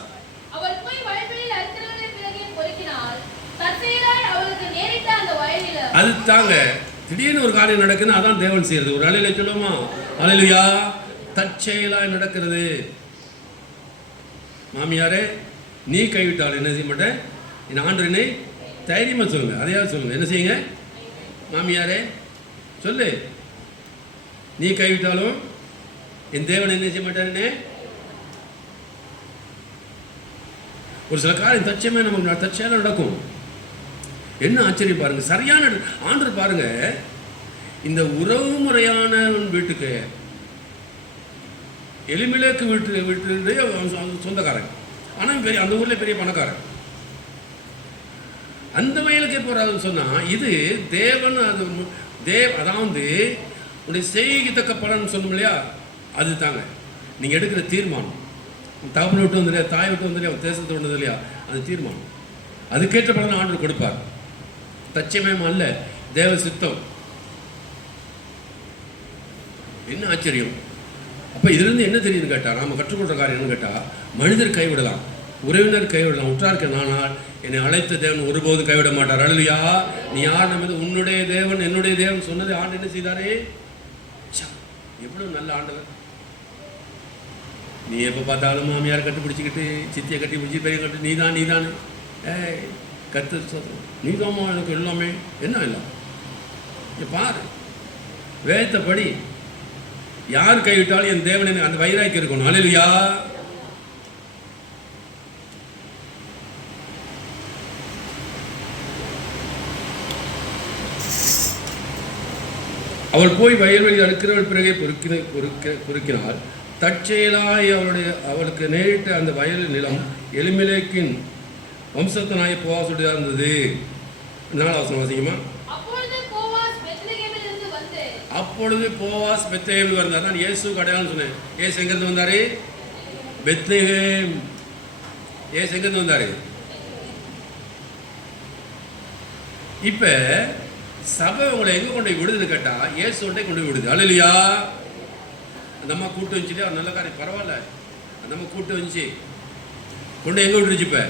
அது தாங்க திடீர்னு ஒரு காரியம் நடக்குன்னு அதான் தேவன் செய்யறது. ஒரு அலையில சொல்லுமா, அல்லேலூயா. தற்செயலாய் நடக்கிறது. மாமியாரே நீ கைவிட்டாலும் என்ன செய்ய மாட்டேன், என் ஆண்டவனே தைரியமாக சொல்லுங்க, அதையாவது சொல்லுங்க. என்ன செய்யுங்க மாமியாரே, சொல்லு, நீ கைவிட்டாலும் என் தேவன் என்ன செய்ய மாட்டாருன்னு. ஒரு சில காரியம் தற்சயமே நமக்கு தற்செயலாக நடக்கும். என்ன ஆச்சரியம் பாருங்க, சரியான ஆண்டவர் பாருங்க. இந்த உறவு முறையான வீட்டுக்கு எலிமெலேக்கு வீட்டு சொந்தக்காரன், ஆனால் பெரிய அந்த ஊர்ல பெரிய பணக்காரன், அந்த வயலுக்கே போறாதுன்னு சொன்னா இது தேவன். அது அதாவது உடைய செய்கித்தக்க பலன் சொன்னோம் இல்லையா, அது தாங்க நீங்க எடுக்கிற தீர்மானம். தகப்பனை விட்டு வந்து இல்லையா, தாய் விட்டு வந்து இல்லையா, தேசத்தை வந்தது இல்லையா, அது தீர்மானம். அதுக்கேற்ற பலன் ஆண்டவர் கொடுப்பார். தச்சமயம் அல்ல, தேவ சித்தம். என்ன ஆச்சரியம். அப்போ இதிலிருந்து என்ன தெரியுதுன்னு கேட்டால், நாம் கற்றுக்கொள்கிற காரியம் என்னன்னு கேட்டால், மனிதர் கைவிடலாம், உறவினர் கைவிடலாம், உற்றார்க்க, ஆனால் என்னை அழைத்த தேவன் ஒருபோதும் கைவிட மாட்டார். அல்லேலூயா. நீ யார் நம்ம உன்னுடைய தேவன் என்னுடைய தேவன் சொன்னதை ஆண்டு என்ன செய்தாரே, எவ்வளவு நல்ல ஆண்டவர். நீ எப்போ பார்த்தாலும் மாமியார் கட்டி பிடிச்சிக்கிட்டு, சித்தியை கட்டி பிடிச்சி, பெரிய கட்டு நீதான் கத்து சொல்கிறேன், நீதாம்மா எனக்கு எல்லாமே. என்ன இல்லை பாரு, வேதத்தை படி. யார் கைவிட்டாலும் என் தேவன் எனக்கு அந்த வைராக்கி இருக்கணும். அல்லேலூயா. அவள் போய் வயல்வெளி அறுக்கிறவள் பிறகே பொறுக்கினாள். தற்செயலாய் அவளுக்கு நேரிட்ட அந்த வயல் நிலம் எலிமெலேக்கின் வம்சத்தினாய போவாசுடைய இருந்தது. 4 வசனம் வாசிக்குமா. அப்பொழுது போவாஸ் பெத்லெகேமில் வந்தார். நான் இயேசு அடையாளம் சொன்னேன். இயேசு எங்கிருந்து வந்தாரு? பெத்லெகேம். இயேசு எங்கிருந்து வந்தாரு? இப்ப சபை உங்களை எங்க கொண்டு போய் விடுது கேட்டா, இயேசு கொண்டு போய் விடுது. அல்லேலூயா. அந்த அம்மா கூட்டு வந்துச்சுட்டு அவர் நல்ல காரியம், பரவாயில்ல. அந்த அம்மா கூட்டு வந்துச்சு, கொண்டு எங்க விட்டுருச்சு? இப்ப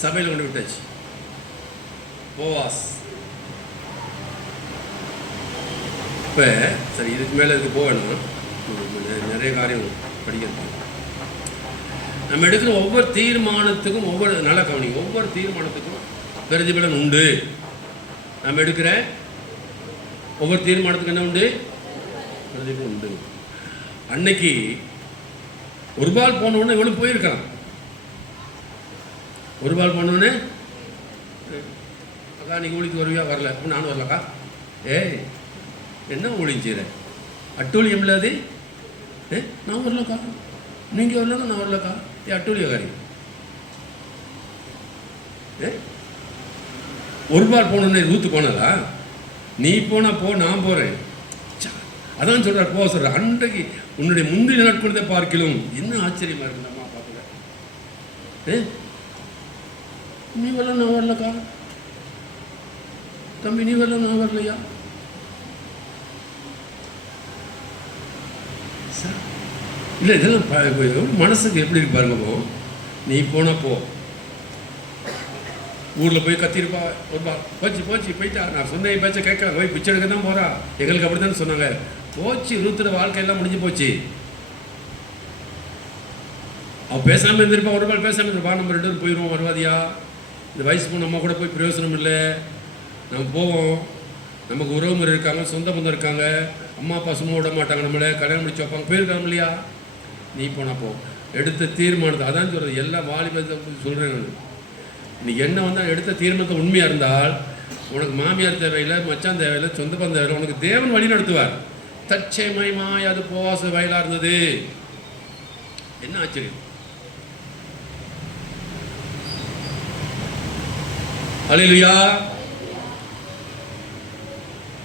சபையில் கொண்டு விட்டாச்சு. போவாஸ் இப்போ சரி, இதுக்கு மேலே இதுக்கு போகணும், நிறைய காரியம் படிக்கிறது. நம்ம எடுக்கிற ஒவ்வொரு தீர்மானத்துக்கும் நல்ல கவனி, ஒவ்வொரு தீர்மானத்துக்கும் பிரதிபலன் உண்டு. நம்ம எடுக்கிற ஒவ்வொரு தீர்மானத்துக்கு என்ன உண்டு? பிரதிபலன் உண்டு. அன்னைக்கு ஒரு பால் போனவுடனே இவ்வளோ போயிருக்கலாம். ஒரு பால் போனவுடனே அக்கா நீங்கள் ஊழிக்கு வருவியா? வரல. அப்போ நானும் வரலக்கா. ஏய் என்ன ஊழியம் செய்கிறேன்? அட்டூழியம் இல்லாது. நான் வரலக்கா, நீங்கள் வரலக்கா, நான் வரலக்கா. அட்டூழியக்காரி. ஒரு பால் போனோன்னே ரூத்து போனதா? நீ போனா போ, நான் போகிறேன். அதான் சொல்கிறார், போக சொல்கிறார். அன்றைக்கு உன்னுடைய முந்தைய நாட்களத்தை பார்க்கலும். என்ன ஆச்சரியமாக இருக்கு அம்மா பார்க்கல. நீ வரல, நான் வரலக்கா. தம்பி நீ வரல, நான் வரலையா? இல்லை, இதெல்லாம் மனசுக்கு எப்படி இருக்கு பாருங்க. நீ போனா போ, ஊரில் போய் கத்திருப்பா, ஒருபா போச்சு போயிட்டா, நான் சொன்ன பேச்சை கேட்கல, போய் பிச்சை எடுக்க தான் போகிறா. எங்களுக்கு அப்படி தானே சொன்னாங்க. போச்சு, ரூத்துற வாழ்க்கையெல்லாம் முடிஞ்சு போச்சு. அவள் பேசாமல் இருந்திருப்பா, ஒரு நாள் பேசாமல் இருந்திருப்பா. நம்ம 2 பேரும் போயிடுவோம், வருவாதியா? இந்த வயசுக்கு நம்ம கூட போய் பிரயோசனம் இல்லை. நம்ம போவோம், நமக்கு உறவுமுறை இருக்காங்க, சொந்த பந்தம் இருக்காங்க, அம்மா அப்பா சும்மா விட மாட்டாங்க, நம்மளை கல்யாணம் முடிச்சு வைப்பாங்க, போயிருக்காங்க இல்லையா? நீ போனா போ. எடுத்த தீர்மானத்தை, அதான் சொல்கிறது, எல்லா வாலிபத்தை சொல்கிறேன் நான். நீ என்ன வந்தால் எடுத்த தீர்மானத்தை உண்மையாக இருந்தால் உனக்கு மாமியார் தேவையில்லை, மச்சான் தேவையில்லை, சொந்த பந்தம் தேவையில்லை. உனக்கு தேவன் வழி நடத்துவார். தற்செயமாய் அது போவாச வயலாக இருந்தது. என்ன ஆச்சரியம்! அல்லேலூயா!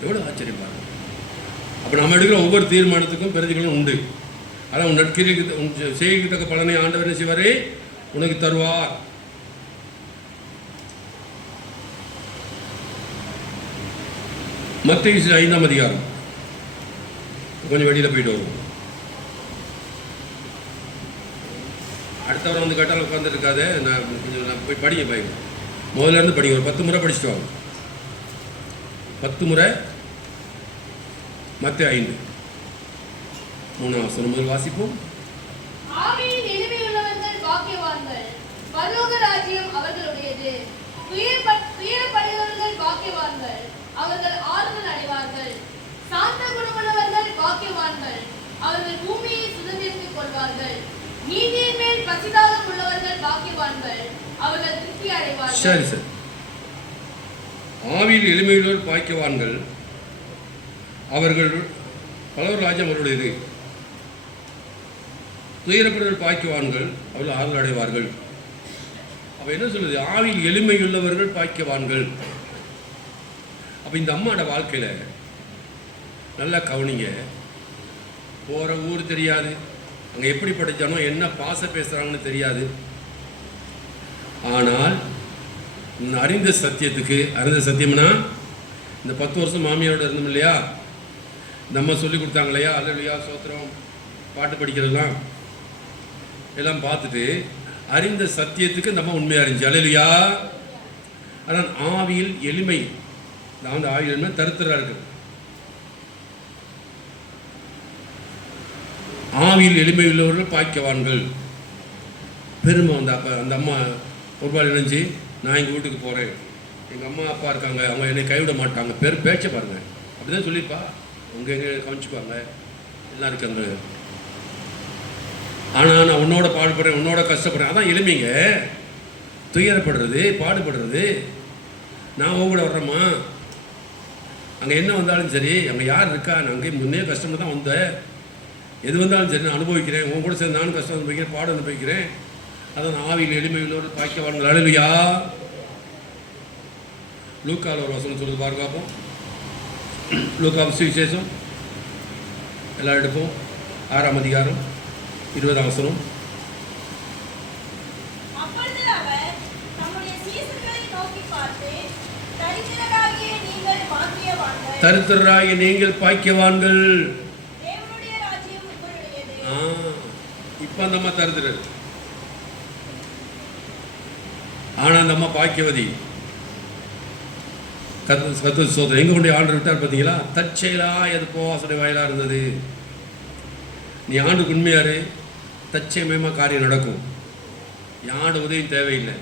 எவ்வளோ ஆச்சரியம் பாருங்க. அப்போ நம்ம எடுக்கிற ஒவ்வொரு தீர்மானத்துக்கும் பிரதிபலன் உண்டு. அதான் உன் நட்கிற்கு உன் செய்யத்தக்க பலனை ஆண்டவர் என்ன செய்வாரே உனக்கு தருவார். மத்தேயு 5ஆம் அதிகாரம். கொஞ்சம் வெளியில் போயிட்டு வரும். அடுத்தவரை வந்து கட்டால் உட்காந்துருக்காத. நான் போய் படிங்க பையன். முதல்ல இருந்து படிங்க. ஒரு 10 முறை படிச்சுட்டு வாங்க. 10 முறை. மத்தேயு 5 3ஆம் வசனம் முதல் வாசிப்போம். ஆவியில் எளிமையுள்ளவர்கள் பாக்கியவான்கள், பரலோக ராஜ்யம் அவர்களுடையது. துயரப்படுகிறவர்கள் பாக்கியவான்கள், அவர்கள் ஆறுதல் அடைவார்கள். சாந்த குணமுள்ளவர்கள் பாக்கியவான்கள், அவர்கள் பூமியை சுதந்திரித்துக் கொள்வார்கள். நீதியின் மேல் பசிதாகம் உள்ளவர்கள் பாக்கியவான்கள், அவர்கள் திருப்தி அடைவார்கள். சரி சரி. ஆவியில் எளிமையுள்ளவர் பாக்கியவான்கள், அவர்கள் பரலோக ராஜ்யம் அவர்களுடையது. துயரப்படுவர் பாக்கியவான்கள், அவர்கள் ஆறுதல் அடைவார்கள். அப்போ என்ன சொல்லுது? ஆவியில் எளிமையுள்ளவர்கள் பாக்கியவான்கள். அப்போ இந்த அம்மாவோட வாழ்க்கையில் நல்லா கவனிங்க. போகிற ஊர் தெரியாது, அங்கே எப்படி படித்தானோ என்ன பாச பேசுகிறாங்கன்னு தெரியாது. ஆனால் அறிந்த சத்தியம்னா இந்த 10 வருஷம் மாமியாரோட இருந்தோம் இல்லையா, நம்ம சொல்லி கொடுத்தாங்க இல்லையா, அல்லேலூயா சோத்திரம் பாட்டு படிக்கிறதெல்லாம் எல்லாம் பார்த்துட்டு அறிந்த சத்தியத்துக்கு நம்ம உண்மையாக இருந்துச்சு. அல்லேலூயா. அதான் ஆவியில் எளிமை. நான் வந்து ஆவியில் எளிமை தருத்தராக இருக்குது. ஆவியில் எளிமை உள்ளவர்கள் பாக்கியவான்கள். பெருமை வந்து அப்போ அந்த அம்மா ஒரு பால் நினைச்சு, நான் எங்கள் வீட்டுக்கு போகிறேன், எங்கள் அம்மா அப்பா இருக்காங்க, அவங்க என்னை கைவிட மாட்டாங்க, பேச்சை பாருங்க, அப்படிதான் சொல்லிப்பா, அவங்க எங்கே கவனிச்சுப்பாங்க, எல்லாம் இருக்காங்க. ஆனால் நான் உன்னோட பாடுபடுறேன், உன்னோட கஷ்டப்படுறேன். அதான் எளிமைங்க. துயரப்படுறது, பாடுபடுறது. நான் உங்க கூட வர்றேம்மா, அங்கே என்ன வந்தாலும் சரி, அங்கே யார் இருக்கா, நான் அங்கே முன்னே கஷ்டமாக தான் வந்தேன், எது வந்தாலும் சரி நான் அனுபவிக்கிறேன், உங்க கூட சேர்ந்து நானும் கஷ்டம் அனுபவிக்கிறேன், பாடம் அனுபவிக்கிறேன். அதான் ஆவியில் எளிமையுள்ளவர் பாக்கியவான்கள். அல்லேலூயா. லூக்காவில் ஒரு வசனம் சொல்லுது பாருங்க பார்ப்போம். லூக்கா சுவிசேஷம் எல்லாம் எடுப்போம். 6ஆம் அதிகாரம் 20ஆம் வசனம். தரித்திரராகிய நீங்கள் பாக்கியவான்கள். இப்ப அந்த அம்மா தரித்திரர், ஆனா அந்த அம்மா பாக்கியவதி. கத்து சோதனை எங்கே கொண்டு ஆண்டு விட்டார் பார்த்தீங்களா? தற்செயலா எது போவாசனை வாயிலாக இருந்தது. நீ ஆண்டுக்கு உண்மையாரு, தற்செயமயமாக காரியம் நடக்கும். யாரோட உதவியும் தேவையில்லை.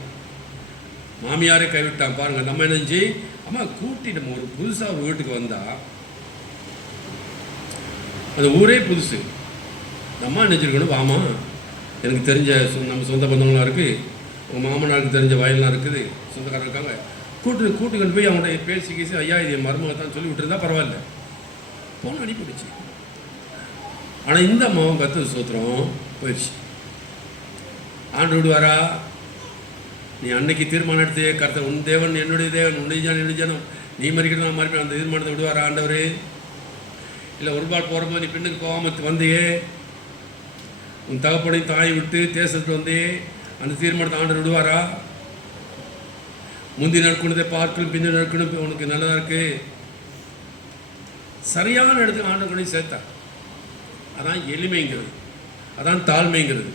மாமியாரே கைவிட்டான் பாருங்கள். நம்ம என்னஞ்சு அம்மா கூட்டி நம்ம ஒரு புதுசாக ஒரு வீட்டுக்கு வந்தால் அந்த ஊரே புதுசு. நம்ம நினச்சிருக்கணும், வாமா எனக்கு தெரிஞ்ச நம்ம சொந்த பந்தங்களாம் இருக்குது, உங்கள் மாமனாருக்கு தெரிஞ்ச வயல்லாம் இருக்குது, சொந்தக்காரர் இருக்காங்க, கூட்டுக்கிட்டு போய் அவங்கள்ட்ட பேசி ஐயா இது என் மருமக தான் சொல்லி விட்டுருந்தா பரவாயில்ல, போன அனுப்பிடுச்சு. ஆனால் இந்த அம்மாவும் கத்து சோத்திரம் போயிடுச்சு. ஆண்டு விடுவாரா? நீ அன்னைக்கு தீர்மானம் எடுத்து கர்த்தர் உன் தேவன் என்னுடைய தேவன் உன்னுடைய ஜனம் நீ மறிக்கிறது நான் மறுபடியும் அந்த தீர்மானத்தை விடுவாரா ஆண்டவர்? இல்லை ஒரு பால் போகும்போது நீ பின்னுக்கு போகாமல் வந்தியே, உன் தகப்பனையும் தாயை விட்டு தேசத்துக்கு வந்தே, அந்த தீர்மானத்தை ஆண்டவர் விடுவாரா? முந்தி நடக்கணுதை பார்க்கணும் பிந்தி நடக்கணும் உனக்கு நல்லதாக இருக்கு. சரியான இடத்துக்கு ஆண்டவர் கொண்டு சேர்த்தா. அதான் எளிமைங்கிறது, அதான் தாழ்மைங்கிறது.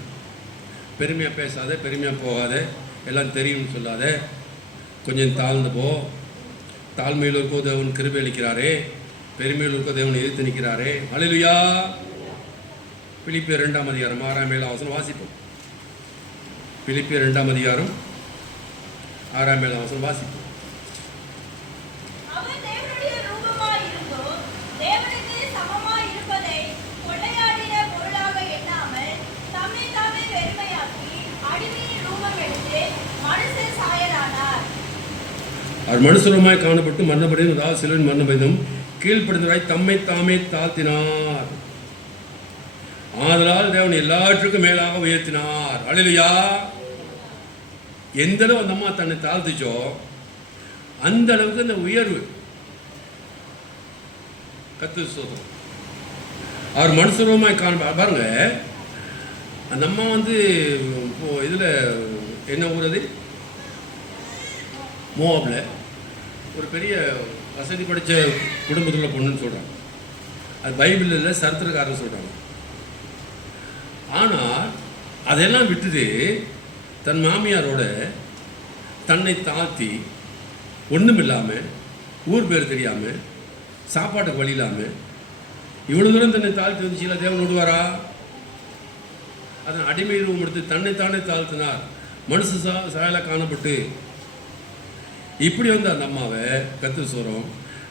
பெருமையாக பேசாத, பெருமையாக போகாத, எல்லாம் தெரியும்னு சொல்லாத, கொஞ்சம் தாழ்ந்து போ. தாழ்மையில் இருக்கோ தேவன் கிருபை அளிக்கிறாரே, பெருமையில் இருக்கோ தேவன் எதிர்த்து நிற்கிறாரே. அல்லேலூயா. பிலிப்பியர் 2ஆம் அதிகாரம் 6ஆம் 7ஆம் வசனம் வாசிப்போம். பிலிப்பியர் 2ஆம் அதிகாரம் 6ஆம் 7ஆம் வசனம் வாசிப்போம். அவர் மனுஷருமாய் காணப்பட்டு மரணப்படையும், அதாவது சிலுவையின் மரணப்படைந்தும் கீழ்ப்படுத்தவராய் தம்மை தாமே தாழ்த்தினார். ஆதலால் தேவன் எல்லாற்றுக்கும் மேலாக உயர்த்தினார். அல்லேலூயா. எந்த அளவு அந்த அம்மா தன்னை தாழ்த்துச்சோ அந்த அளவுக்கு அந்த உயர்வு. கர்த்தருக்கு ஸ்தோத்திரம். அவர் மனுஷருமாய் பாருங்க. அந்த அம்மா இப்போ இதில் என்ன ஊர்? மோவாபில் ஒரு பெரிய வசதி படித்த குடும்பத்தில் உள்ள பொண்ணுன்னு சொல்கிறாங்க. அது பைபிளில் இல்லை, சரித்திரக்காரன்னு சொல்கிறாங்க. ஆனால் அதெல்லாம் விட்டுட்டு தன் மாமியாரோட தன்னை தாழ்த்தி, ஒன்றும் இல்லாமல், ஊர் பேர் தெரியாமல், சாப்பாட்டுக்கு வழி இல்லாமல் இவ்வளோ தூரம் தன்னை தாழ்த்தி வந்துச்சுல, தேவன் விடுவாரா? அதன் அடிமை ரூபம் எடுத்து தன்னைத்தானே தாழ்த்தினார். மனுஷ சாயலாக காணப்பட்டு இப்படி அந்த அம்மாவை கர்த்தர் சொல்கிறோம்.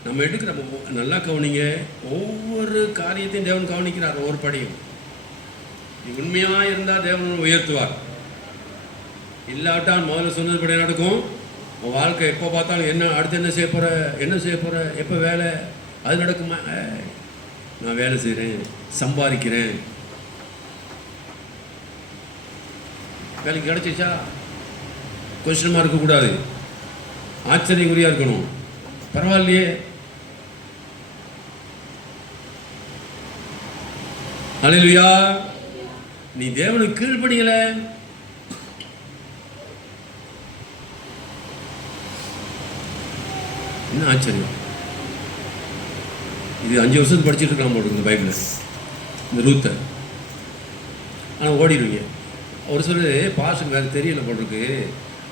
நம்ம எடுக்கிற நல்லா கவனிங்க. ஒவ்வொரு காரியத்தையும் தேவன் கவனிக்கிறார். ஒவ்வொரு படியும் நீ உண்மையாக இருந்தால் தேவன் உயர்த்துவார். இல்லாட்டால் முதல்ல சொன்னதுபடி நடக்கும். உன் வாழ்க்கை எப்போ பார்த்தாலும் என்ன அடுத்து என்ன செய்ய போகிற எப்போ வேலை அது நடக்குமா? நான் வேலை செய்கிறேன், சம்பாதிக்கிறேன், வேலைக்கு கிடச்சிச்சா கொஸ்டின் மார்க் இருக்கக்கூடாது, ஆச்சரியக்குறியாக இருக்கணும். பரவாயில்லையே, அல்லேலூயா. நீ தேவனுக்கு கீழ்ப்படியல, என்ன ஆச்சரியம். இது 5 வருஷத்துக்கு படிச்சுட்டு இருக்கலாம் போட்டு இந்த பைபிள், இந்த ரூத்தை. ஆனால் ஓடிடுவீங்க. ஒரு சிலர் பாஸ்டருக்கு வேறு தெரியல போட்டிருக்கு,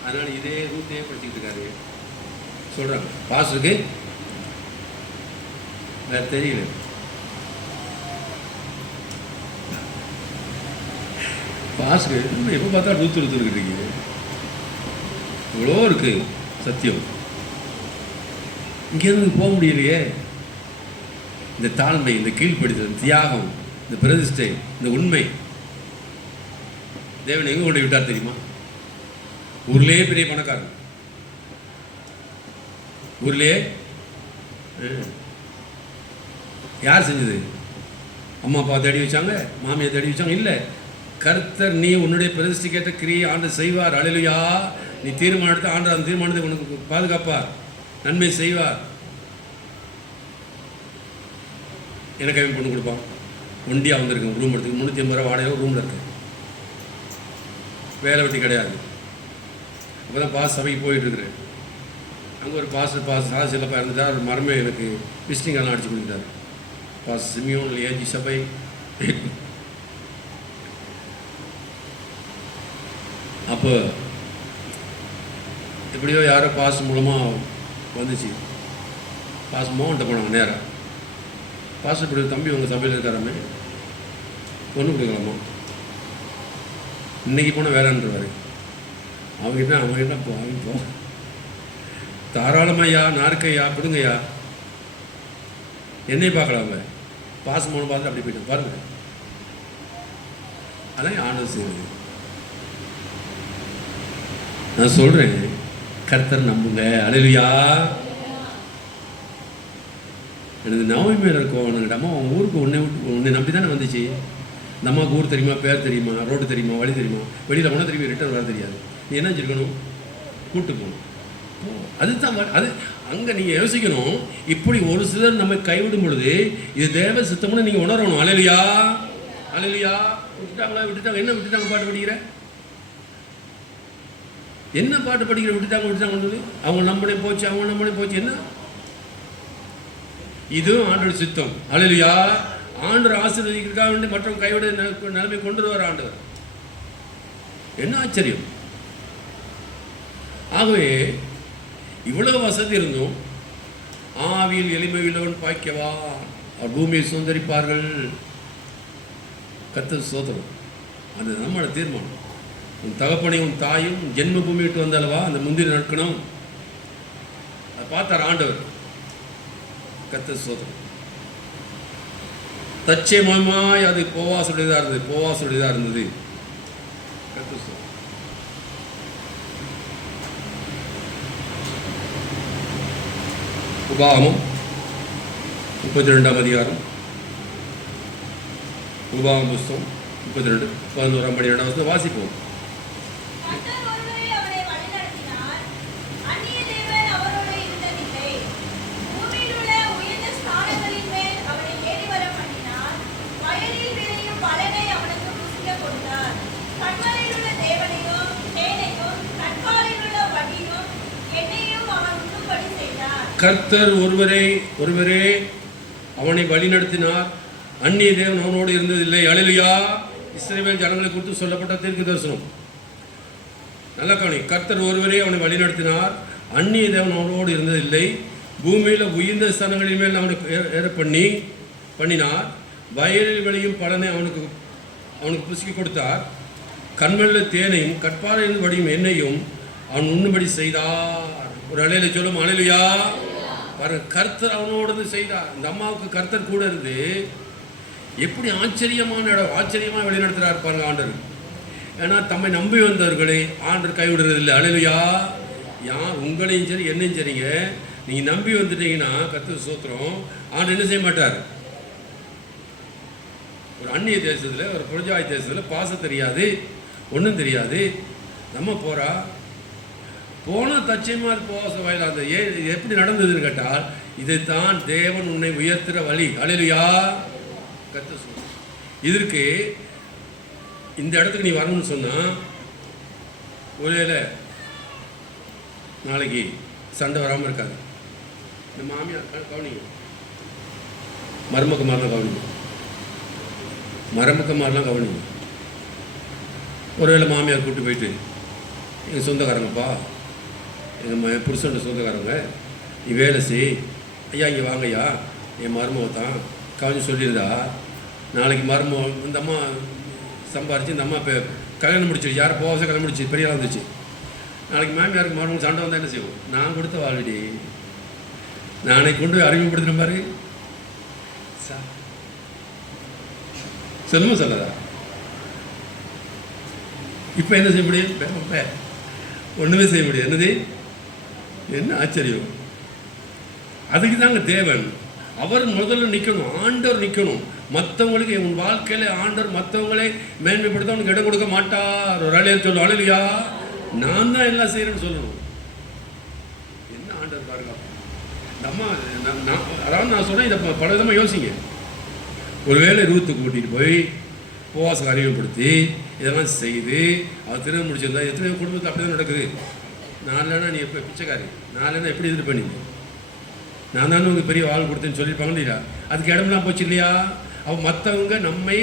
அதனால் இதே ரூத்தையே படிச்சுக்கிட்டு இருக்காரு சொல்கிறாங்க. பாஸ்டருக்கு வேறு தெரியல. பாஸ்டருக்கு நம்ம எப்போ பார்த்தா ரூத்து இருக்கீங்க. இவ்வளோ இருக்குது சத்தியம், இங்கேருந்து போக முடியலையே. இந்த தாழ்மை, இந்த கீழ்ப்படுதல், தியாகம், இந்த பிரதிஷ்டை, இந்த உண்மை தேவன் எங்கே கொண்டு விட்டார் தெரியுமா? ஊர்லேயே பெரிய பணக்காரன், ஊர்லேயே. யார் செஞ்சது? அம்மா அப்பா தேடி வச்சாங்க, மாமியை தேடி வச்சாங்க? இல்லை, கர்த்தர் நீ உன்னுடைய பிரதிஷ்டிக்கேற்ற கிரியை ஆண்டு செய்வார். அல்லேலூயா. நீ தீர்மானம் எடுத்து ஆண்டு அந்த தீர்மானத்தை உனக்கு பாதுகாப்பார், நன்மை செய்வார். எனக்கு அவன் பொண்ணு கொடுப்பான். ஒண்டியாக வந்திருக்கேன், ரூம் எடுத்துக்கு 350 ரூபா வாடகை ரூமில் இருக்கு, வேலை வெட்டி கிடையாது. அப்போ தான் பாஸ் சபைக்கு போயிட்டுருக்குறேன். அங்கே ஒரு பாஸ் சாசிலப்பா இருந்துட்டா ஒரு மரமே எனக்கு விசிட்டிங் எல்லாம் அடிச்சு கொடுத்துட்டாரு. பாஸ் சிமியோன் ஏஜி சபை. அப்போ எப்படியோ யாரோ பாஸ் மூலமாக வந்துச்சு. பாஸ் மோகன்ட்ட போனாங்க நேராக. பாஸ்டர் இப்படி தம்பி உங்கள் சபையில் இருக்காராமே, பொண்ணு கொடுக்கலாமா? இன்றைக்கி போனால் வேலைன்றவாரு. அவங்க என்ன போ தாராளமையா நாற்கையா கொடுங்கய்யா, என்னை பார்க்கலாம். அவங்க பாஸ் மோகன் பார்த்து அப்படி போயிட்டு பாருங்க. அதான் ஆண்டவர் செய்வது. நான் சொல்கிறேன், கர்த்தர் நம்புங்க. அல்லேலூயா. எனக்கு நோய் மேலே இருக்கும். எனக்கு அம்மா உன் ஊருக்கு உன்னை நம்பி தானே வந்துச்சு. இந்த அம்மாவுக்கு ஊர் தெரியுமா, பேர் தெரியுமா, ரோடு தெரியுமா, வழி தெரியுமா, வெளியில் போனால் தெரியுமா, ரிட்டர்ன் வர தெரியாது. நீ என்ன வச்சுருக்கணும்? கூப்பிட்டு போகணும். அதுதான் அது அங்கே நீங்கள் யோசிக்கணும். இப்படி ஒரு சிலர் நம்ம கைவிடும் பொழுது இது தேவ சித்தம்னு நீங்கள் உணரணும். அல்லேலூயா. அல்லேலூயா. விட்டுட்டாங்க. என்ன விட்டுட்டாங்க? பாட்டு படிக்கிற என்ன பாட்டு படிக்கிற? விட்டுட்டாங்க. அவங்க நம்மளே போச்சு. என்ன இதுவும் ஆண்டவர் சித்தம். அல்லேலூயா. ஆண்டவர் ஆசீர்வதிக்கிறதுக்காக வேண்டி மற்றவங்க கைவிட நிலைமை கொண்டு வருவார் ஆண்டவர். என்ன ஆச்சரியம். ஆகவே இவ்வளவு வசதி இருந்தும் ஆவியில் எளிமையுள்ளவன் பாய்க்கவா, அவர் பூமியை சுதந்திரிப்பார்கள். கர்த்தர் ஸ்தோத்திரம். அது நம்மளோட தீர்மானம். உன் தகப்பனையும் தாயும் ஜென்ம பூமி விட்டு வந்தாலவா அந்த முந்திரி நடக்கணும். அதை பார்த்தார் ஆண்டவர். கர்த்தர் ஸ்தோத்திரம். தச்சயமாய் அது போவாசுடையதாக இருந்தது. கர்த்தர் ஸ்தோத்திரம். உபாகமம் 32ஆம் அதிகாரம், உபாகம புஸ்தகம் 32 11ஆம் 12ஆம் வசனம் வாசிப்போம். கர்த்தர் ஒருவரே அவனை வழிநடத்தினார். அந்நிய தேவன் அவனோடு இருந்ததில்லை. அல்லேலூயா. இஸ்ரவேல் ஜனங்களை குறித்து சொல்லப்பட்ட தீர்க்க தரிசனம். நல்ல கவனி. கர்த்தர் ஒருவரே அவனை வழிநடத்தினார். அந்நிய தேவன் அவனோடு இருந்ததில்லை. பூமியில் உயர்ந்த ஸ்தலங்களின் மேல் அவனுக்கு ஏற பண்ணினார். வயலில் விளையும் பலனை அவனுக்கு புசிக்க கொடுத்தார். கண்மல்ல தேனையும் கற்பாறையில் வடியும் எண்ணெயும் அவன் உண்ணும்படி செய்தார். ஒரு அலையில சொல்லும். அல்லேலூயா. பாருங்க, கர்த்தர் அவனோடு செய்தார். இந்த அம்மாவுக்கு கர்த்தர் கூட இருந்து எப்படி ஆச்சரியமான இடம், ஆச்சரியமாக வழிநடத்துகிறார் பாருங்க ஆண்டவர். ஏன்னா தம்மை நம்பி வந்தவர்களை ஆண்டவர் கைவிடுறது இல்லை. அல்லேலூயா. யார் உங்களையும் சரி என்னையும் சரிங்க, நீங்கள் நம்பி வந்துட்டீங்கன்னா கர்த்தர் ஸ்தோத்திரம், ஆண்டவர் என்ன செய்ய மாட்டார். ஒரு அந்நிய தேசத்தில், ஒரு புரஜாய் தேசத்தில் பாசம் தெரியாது, ஒன்றும் தெரியாது. நம்ம போனால் தச்சயமாக போக வயலாக அந்த எப்படி நடந்ததுன்னு கேட்டால், இதைத்தான் தேவன் உன்னை உயர்த்துகிற வழி. அல்லேலூயா. கர்த்தர் சொல்றார். இதற்கு இந்த இடத்துக்கு நீ வரணும்னு சொன்னால், ஒருவேளை நாளைக்கு சண்டை வராமல் இருக்காது. இந்த மாமியார் கவனிங்க, மருமக்குமாரெலாம் கவனிங்க, மருமக்குமாரெலாம் கவனிங்க. ஒருவேளை மாமியார் கூப்பிட்டு போயிட்டு, எங்கள் சொந்தக்காரங்கப்பா, எங்கள் புருஷன் சொந்தக்காரங்க, நீ வேலை செய், ஐயா இங்கே வாங்கய்யா, என் மருமக தான் கவனிச்சு சொல்லியிருந்தா, நாளைக்கு இந்த அம்மா சம்பாரிச்சு இந்த அம்மா இப்போ கல்யாணம் முடிச்சிருச்சு, யாரும் போகாத கல்யாணம் முடிச்சு பெரியலாம் வந்துச்சு. நாளைக்கு மாமியாருக்கு மருமக சண்டை வந்தால் என்ன செய்வோம்? நான் கொடுத்த வாழ்டி நானே கொண்டு போய் அறிமுகப்படுத்தின மாதிரி சொல்லுமா சொல்லதா? இப்போ என்ன செய்ய முடியும்? ஒன்றுமே செய்ய முடியாது. என்னது? என்ன ஆச்சரியம். அதுக்கு தாங்க தேவன் அவர் முதல்ல நிற்கணும். ஆண்டவர் நிற்கணும். மற்றவங்களுக்கு உன் வாழ்க்கையில் ஆண்டவர் மற்றவங்களை மேன்மைப்படுத்த அவனுக்கு இடம் கொடுக்க மாட்டார். ஒரு அழையர் சொல்லும். அல்லேலூயா. நான் தான் எல்லாம் செய்கிறேன்னு சொல்லணும். என்ன ஆண்டவர் பாருங்க. அதாவது நான் சொன்னேன், இதை பல விதமாக யோசிங்க. ஒருவேளை ரூத்துக்கு கூட்டிகிட்டு போய் உபவாசம் அறிமுகப்படுத்தி இதெல்லாம் செய்து அவர் திரும்ப முடிச்சிருந்தா எத்தனையோ குடும்பத்தில் அப்படி தான் நடக்குது. நாலுனா நீ எப்போ பிச்சைக்காரி, நாலுனா எப்படி இது பண்ணீங்க, நான் தானே உங்களுக்கு பெரிய வாழ் கொடுத்தேன்னு சொல்லியிருப்பாங்க இல்லையா? அதுக்கு இடம்லாம் போச்சு இல்லையா? அவன் மற்றவங்க நம்மை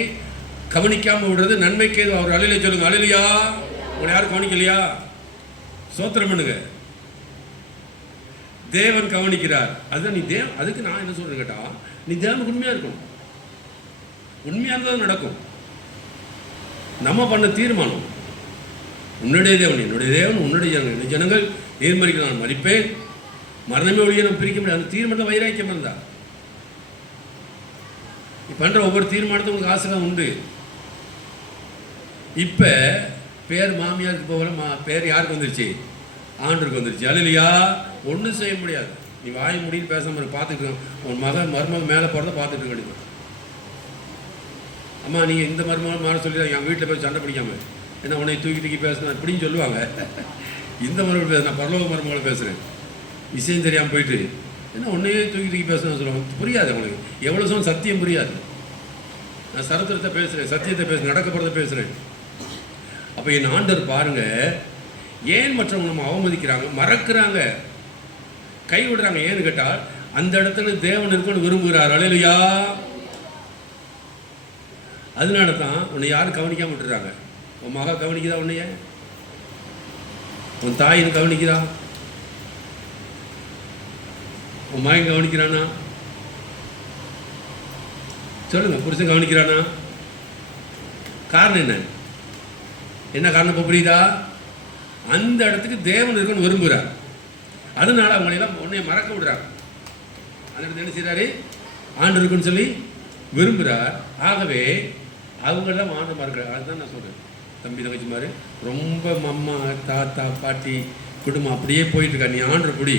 கவனிக்காமல் விடுறது நன்மைக்கு. அவர் அலையில சொல்லுங்க. அல்லேலூயா. உங்களை யாரும் கவனிக்கலையா? சோத்திரம் பண்ணுங்க. தேவன் கவனிக்கிறார். அதுதான் நீ அதுக்கு நான் என்ன சொல்றேன் கேட்டா, நீ தேவனுக்கு உண்மையா இருக்கணும். உண்மையா இருந்தால் நடக்கும். நம்ம பண்ண தீர்மானம், உன்னுடைய தேவன் என்னுடைய தேவன், உன்னுடைய ஜனங்கள் ஜனங்கள் நேர்மறைக்கு நான் மதிப்பேன், மரணமே ஒழிய நம்ம பிரிக்க முடியாது. அந்த தீர்மானம் வைராக்கியம் இருந்தா நீ பண்ற ஒவ்வொரு தீர்மானத்தும் உங்களுக்கு ஆசீர்வாதம் உண்டு. இப்ப பேர் மாமியாருக்கு போகல, பேர் யாருக்கு வந்துருச்சு? ஆண்டருக்கு வந்துருச்சு. அல்லேலூயா. ஒன்றும் செய்ய முடியாது. நீ வாய் முடின்னு பேசாம பார்த்துட்டு உன் மருமக மேலே போகிறத பார்த்துட்டு கிடைக்கும். அம்மா நீங்கள் இந்த மருமகள் மேலே சொல்லி என் வீட்டில் போய் சண்டை பிடிக்காம ஏன்னா உன்னை தூக்கி பேசணும் இப்படின்னு சொல்லுவாங்க. இந்த மருமகள் பேச, நான் பரலோக மருமகளை பேசுகிறேன், விஷயம் தெரியாமல் போயிட்டு ஏன்னா உன்னையே தூக்கி பேசணும்னு சொல்லுவாங்க. புரியாது அவங்களுக்கு. எவ்வளோ சொல்ல சத்தியம் புரியாது. நான் சரித்திரத்தை பேசுகிறேன், சத்தியத்தை பேசுகிறேன், நடக்கப்படுறத பேசுகிறேன். அப்போ என் ஆண்டவர் பாருங்க, ஏன் மற்றவங்க நம்ம அவமதிக்கிறாங்க, மறக்கிறாங்க, கை விடுறாங்க? ஏன்னு கேட்டால் அந்த இடத்துல தேவன் இருக்கணும்னு விரும்புகிறார். அல்லேலூயா. அதனால தான் உன்னை யாரும் கவனிக்காம விட்டுறாங்க. உன் மகா கவனிக்குதா? உன்னைய உன் தாயின் கவனிக்குதா? உன் மகன் கவனிக்கிறானா? சொல்லுங்க. புருஷன் கவனிக்கிறானா? காரணம் என்ன? என்ன காரணம்? இப்போ புரியுதா? அந்த இடத்துக்கு தேவன் இருக்குன்னு விரும்புகிறார். அதனால அவங்களெல்லாம் உன்னைய மறக்க விடுறாங்க. அந்த இடத்துல என்ன செய்கிறாரு? ஆண்டு இருக்குன்னு சொல்லி விரும்புகிறார். ஆகவே அவங்களெல்லாம் ஆண்டு மறக்கிறார். அதுதான் நான் சொல்கிறேன். தம்பி தங்கச்சி மாதிரி ரொம்ப அம்மா தாத்தா பாட்டி குடும்பம் அப்படியே போயிட்டுருக்கா. நீ ஆண்டு பிடி.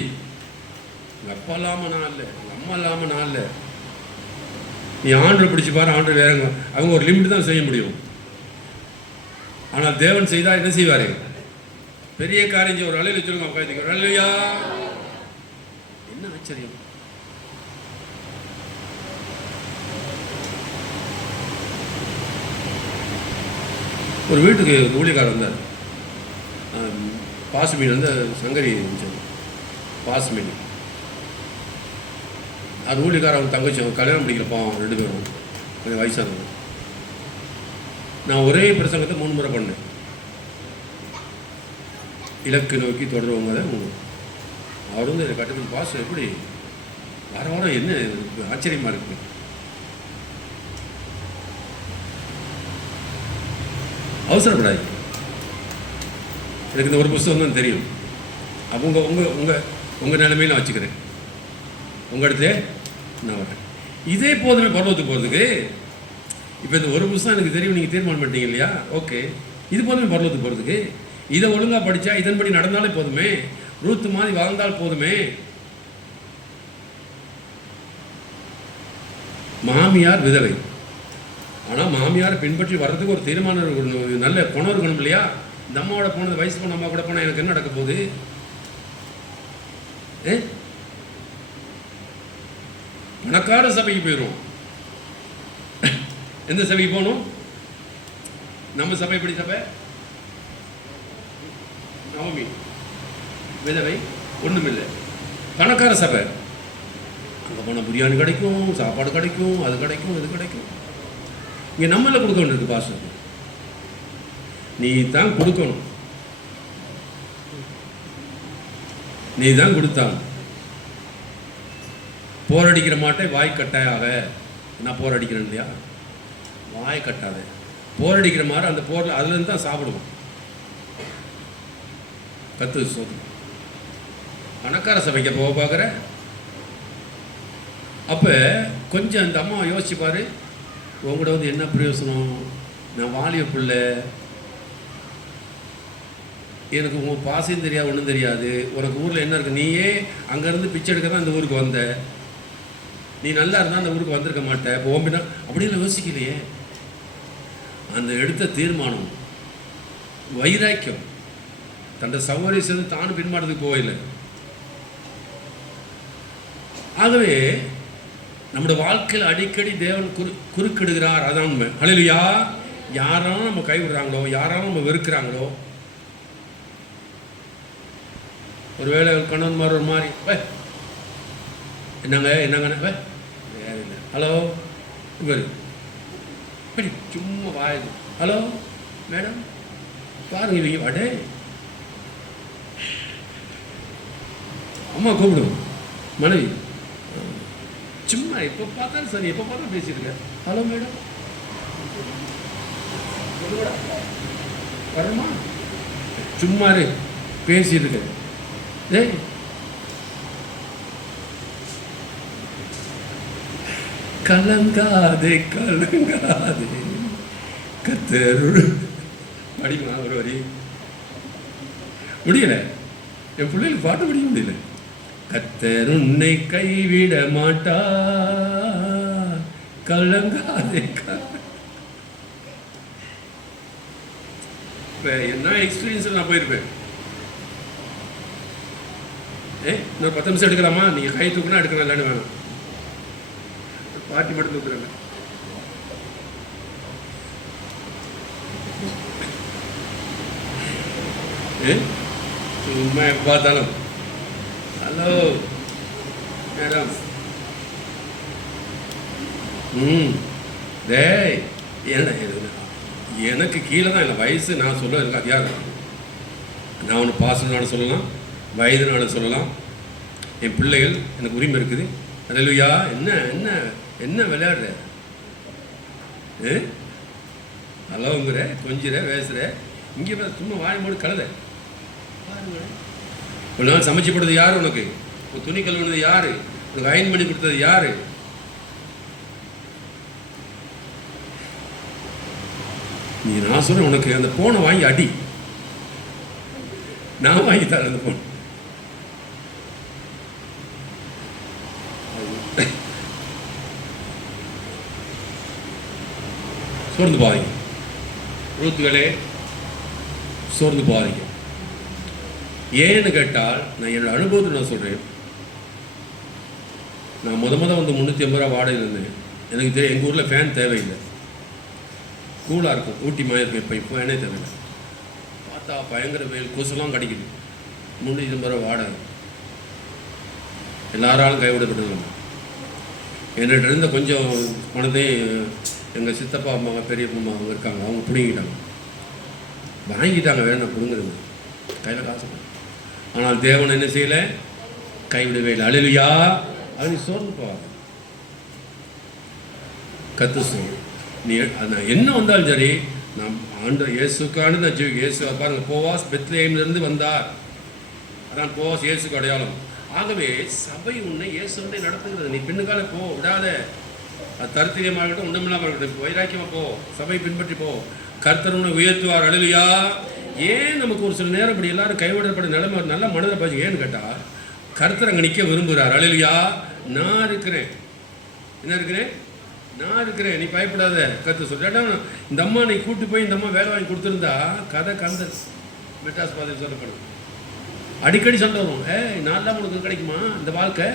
எங்கள் அப்பா இல்லாமல் நான் இல்லை, எங்கள் அம்மா இல்லாமல் நான் இல்லை. நீ ஆண்டு பிடிச்சி பாரு. ஆண்டு வேறங்க. அவங்க ஒரு லிமிட் தான் செய்ய முடியும். ஆனால் தேவன் செய்தால் என்ன செய்வார்? பெரிய காரியம் செய்ய. ஒரு அலையில் சொல்லுங்க. உட்காந்துக்க. அல்லேலூயா. என்ன ஆச்சரியம்! ஒரு வீட்டுக்கு ஒரு ஊழியக்காரர் வந்தார். பாசு மீன் வந்து சங்கரி இருந்துச்சு. பாசு மீன். அது ஊழியக்காரர் அவங்க தங்கச்சி அவங்க கல்யாணம் பண்ணிக்கிறப்பா 2 பேரும் கொஞ்சம் வயசானவங்க. நான் ஒரே பிரசங்கத்தை 3 முறை பண்ணேன். இலக்கு நோக்கி தொடருவங்க தான். அவர் வந்து கட்டத்தில் பாசம் எப்படி வர வாரம் என்ன ஆச்சரியமாக இருக்கு. அவசரப்படாது. எனக்கு இந்த ஒரு புத்தகம் தான் தெரியும். அவங்க உங்கள் நிலைமையில் நான் வச்சுக்கிறேன். உங்கள் இடத்துல நான் வரேன். இதே போதுமே பருவத்துக்கு போகிறதுக்கு. இப்போ இந்த ஒரு புத்தகம் எனக்கு தெரியும், நீங்கள் தீர்மானம் பண்ணிட்டீங்க இல்லையா? ஓகே, இது போதுமே பருவத்துக்கு போகிறதுக்கு. இதை ஒழுங்காக படித்தா இதன்படி நடந்தாலே போதுமே. ரூத்து மாதிரி வாழ்ந்தால் போதுமே. மாமியார் விதவை. ஆனால் மாமியாரை பின்பற்றி வர்றதுக்கு ஒரு தீர்மானம், நல்ல குணம் இருக்கணும் இல்லையா? இந்த அம்மாவோட போனது, வயசு போன அம்மா கூட போனால் எனக்கு என்ன நடக்க போகுது? பணக்கார சபைக்கு போயிடும். எந்த சபைக்கு போகணும்? நம்ம சபை எப்படி சபை? நவமி விதவை ஒன்றுமில்லை. பணக்கார சபை. அங்கே போனால் பிரியாணி கிடைக்கும், சாப்பாடு கிடைக்கும், அது கிடைக்கும், இது கிடைக்கும். இங்கே நம்மள கொடுக்க வேண்டியிருக்கு. பாஸ்டர் நீ தான் கொடுக்கணும். நீ தான் கொடுத்தான். போரடிக்கிற மாட்டை வாய் கட்டாயாக. நான் போர் அடிக்கிறேன் இல்லையா? வாய் கட்டாத. போரடிக்கிற மாதிரி அந்த போரில் அதுலேருந்து தான் சாப்பிடுவோம். கத்து சோது. பணக்கார சபைக்கு போக பார்க்குற. அப்போ கொஞ்சம் அந்த அம்மா யோசிச்சு பாரு. உங்கள்கிட்ட வந்து என்ன பிரயோசனம்? நான் வாலிய பிள்ளை, எனக்கு உங்கள் பாசையும் தெரியாது, ஒன்றும் தெரியாது. உனக்கு ஊரில் என்ன இருக்குது? நீயே அங்கேருந்து பிச்சை எடுக்க தான் இந்த ஊருக்கு வந்த. நீ நல்லா இருந்தால் அந்த ஊருக்கு வந்திருக்க மாட்டேன். இப்போ ஓம்பினா அப்படின்னு யோசிக்கலையே. அந்த எடுத்த தீர்மானம் வைராக்கியம். தன்னை சௌகரியம் செய்து தானும் பின்மாறதுக்கு போகலை. ஆகவே நம்முடைய வாழ்க்கையில் அடிக்கடி தேவன் குறுக்கிடுகிறார். அதான் உண்மை. அல்லேலூயா. யாராலும் நம்ம கைவிடுறாங்களோ, யாராலும் நம்ம வெறுக்கிறாங்களோ, ஒருவேளை கணவன் மாதிரி ஒரு மாதிரி என்னங்க வேற இல்லை. ஹலோ இவர் இப்படி சும்மா வாயுது. ஹலோ மேடம் பாருங்க, இவங்க அடே அம்மா கூப்பிடும் மனைவி. சும்மா எப்போ பார்த்தாலும் சரி, எப்போ பார்த்தாலும் பேசிட்டு இருக்க. ஹலோ மேடம், வரமா, சும்மா பேசிட்டு இருக்க. ஏய் கலங்காதே கலங்காதே கத்தரு படிமா ஒரு வரி முடியல. என் பிள்ளைகளுக்கு பாட்டு படிக்க முடியல. கத்தர் உன்னை கைவிட மாட்டா கலங்காதே. என்ன எக்ஸ்பீரியன்ஸ் நான் போயிருப்பேன். இன்னொரு 10 நிமிஷம் எடுக்கலாமா? நீங்கள் கை தூக்குனா எடுக்கலாம், இல்லைன்னு வேணாம். பாட்டி மட்டும் தூக்குறாங்க. சும்மா எப்போ பார்த்தாலும் ஹலோ மேடம், டேய் என்ன எனக்கு கீழே தான் இல்லை வயசு. நான் சொல்ல எனக்கு அது யார்? நான் ஒன்று பாசனாலும் சொல்லலாம், வயதுனாலும் சொல்லலாம். என் பிள்ளைகள் எனக்கு உரிமை இருக்குது. அல்லேலூயா. என்ன என்ன என்ன விளையாடுற? ஹலோங்கிற, கொஞ்சிற, பேசுகிற. இங்கே சும்மா வாய் மூடு கலதை. ஒரு நாள் சமைச்சு போடுறது யார்? உனக்கு ஒரு துணி கழுவுனது யார்? உனக்கு அயன் பண்ணி கொடுத்தது யார்? நீ நான் சொல்கிறேன், உனக்கு அந்த போனை வாங்கி அடி. நான் வாங்கி தரேன் அந்த போன். சோர்ந்து பாருங்க ரூத்துகளே, சோர்ந்து பாருங்க. ஏன்னு கேட்டால், நான் என்னோட அனுபவத்தை நான் சொல்கிறேன். நான் முத வந்து 350 ரூபா வாடகையில் இருந்தேன். எனக்கு தெரியும் எங்கள் ஊரில் ஃபேன் தேவையில்லை, கூலாக இருக்கும். ஊட்டி மாதிரி இருக்கும். இப்போ ஃபேனே தேவையில்லை. பார்த்தா பயங்கர வெயில், கொசுலாம் கிடைக்குது. 350 ரூபா வாடகை. எல்லாராலும் கைவிடப்பட்டது. என்னிட்ட இருந்த கொஞ்சம் பணத்தையும் எங்கள் சித்தப்பா அம்மா, பெரியப்பா அவங்க இருக்காங்க, அவங்க பிடுங்கிட்டாங்க, வாங்கிட்டாங்க. வேணும் நான் பிடுங்குறது, கையில் காசு. ஆனால் தேவன் என்ன செய்யலை? கைவிடவே இல்லை. அல்லேலூயா. அது நீ சோர்ந்து போவாங்க. கத்து சொல். நீ என்ன வந்தாலும் சரி, நான் ஆண்டவர் இயேசுக்கான நான் ஜீவி. இயேசு பாருங்க, போவாஸ் பெத்லெஹேமிலிருந்து வந்தார். அதான் போவாஸ் இயேசுக்கு அடையாளம். ஆகவே சபை உன்னை இயேசுண்டை நடத்துகிறது. நீ பின்னுக்கால போ, விடாத. அது தருத்திரியமாக இருக்கட்டும், உண்டமில்லாமல் இருக்கட்டும், வைராக்கியமாக போ, சபை பின்பற்றி போ. கர்த்தர் உன்னை உயர்த்துவார். அல்லேலூயா. ஏன் நமக்கு ஒரு சில நேரம் இப்படி எல்லாரும் கைவிடப்பட நிலைமை நல்ல மனதை பாச்சு ஏன்னு கேட்டால், கர்த்தர் அங்கே நிற்க விரும்புகிறார். அல்லேலூயா. நான் இருக்கிறேன். என்ன இருக்கிறேன்? நான் இருக்கிறேன், நீ பயப்படாத. கர்த்தர் சொல்லிட்டா, இந்த அம்மா நீ கூட்டு போய் இந்த அம்மா வேலை வாங்கி கொடுத்துருந்தா கதை கந்த மெட்ராஸ் பாதையில் சொல்லப்படும். அடிக்கடி சண்டை வரும். நான்லாம் உனக்கு கிடைக்குமா இந்த வாழ்க்கை?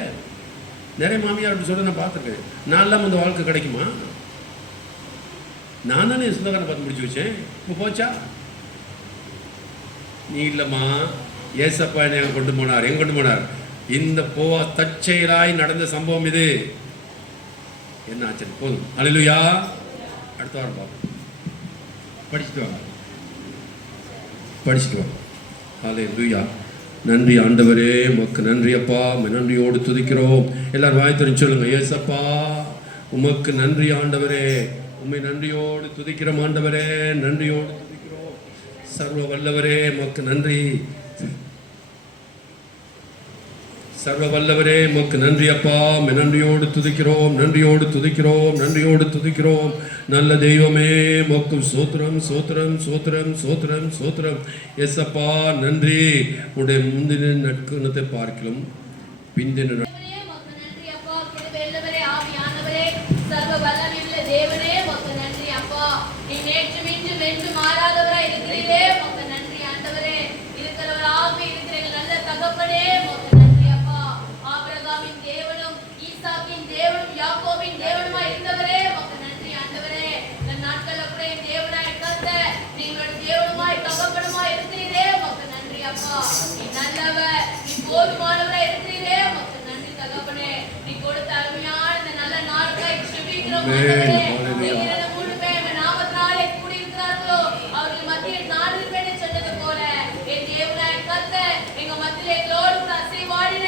நிறைய மாமியார் அப்படி சொல்ல நான் பார்த்துருக்கேன். நான்லாம் இந்த வாழ்க்கை கிடைக்குமா? நான் தானே சொந்தக்காரனை பார்த்து முடிச்சு வச்சேன். இப்போ போச்சா? நீ இல்லைம்மா, ஏசப்பா என்னை கொண்டு போனார். எங்கே கொண்டு போனார்? இந்த போவா தற்செயலாய் நடந்த சம்பவம் இது. என்ன ஆச்சு? போதும். அல்லேலூயா. அடுத்த வாரம் பார்ப்போம். படிச்சுட்டு வாங்க, படிச்சுட்டு வாங்க. அல்லேலூயா. நன்றி ஆண்டவரே, உமக்கு நன்றி அப்பா. நன்றியோடு துதிக்கிறோம். எல்லாரும் வாய்த்து சொல்லுங்க, ஏசப்பா உமக்கு நன்றி ஆண்டவரே. உண்மை நன்றியோடு துதிக்கிறோம் ஆண்டவரே, நன்றியோடு துதிக்கிறோம். சர்வ வல்லவரே உமக்கு நன்றி. சர்வ வல்லவரே உமக்கு நன்றி அப்பா. நன்றியோடு துதிக்கிறோம், நன்றியோடு துதிக்கிறோம், நன்றியோடு துதிக்கிறோம். நல்ல தெய்வமே உமக்கு சோத்திரம், சோத்திரம், சோத்திரம், சோத்திரம், சோத்திரம். எஸ்அப்பா நன்றி. உடைய முந்தின நற்குணத்தை பார்க்கலாம் பிந்தின எங்க மத்தியிலே எங்களோடு அசைவாடின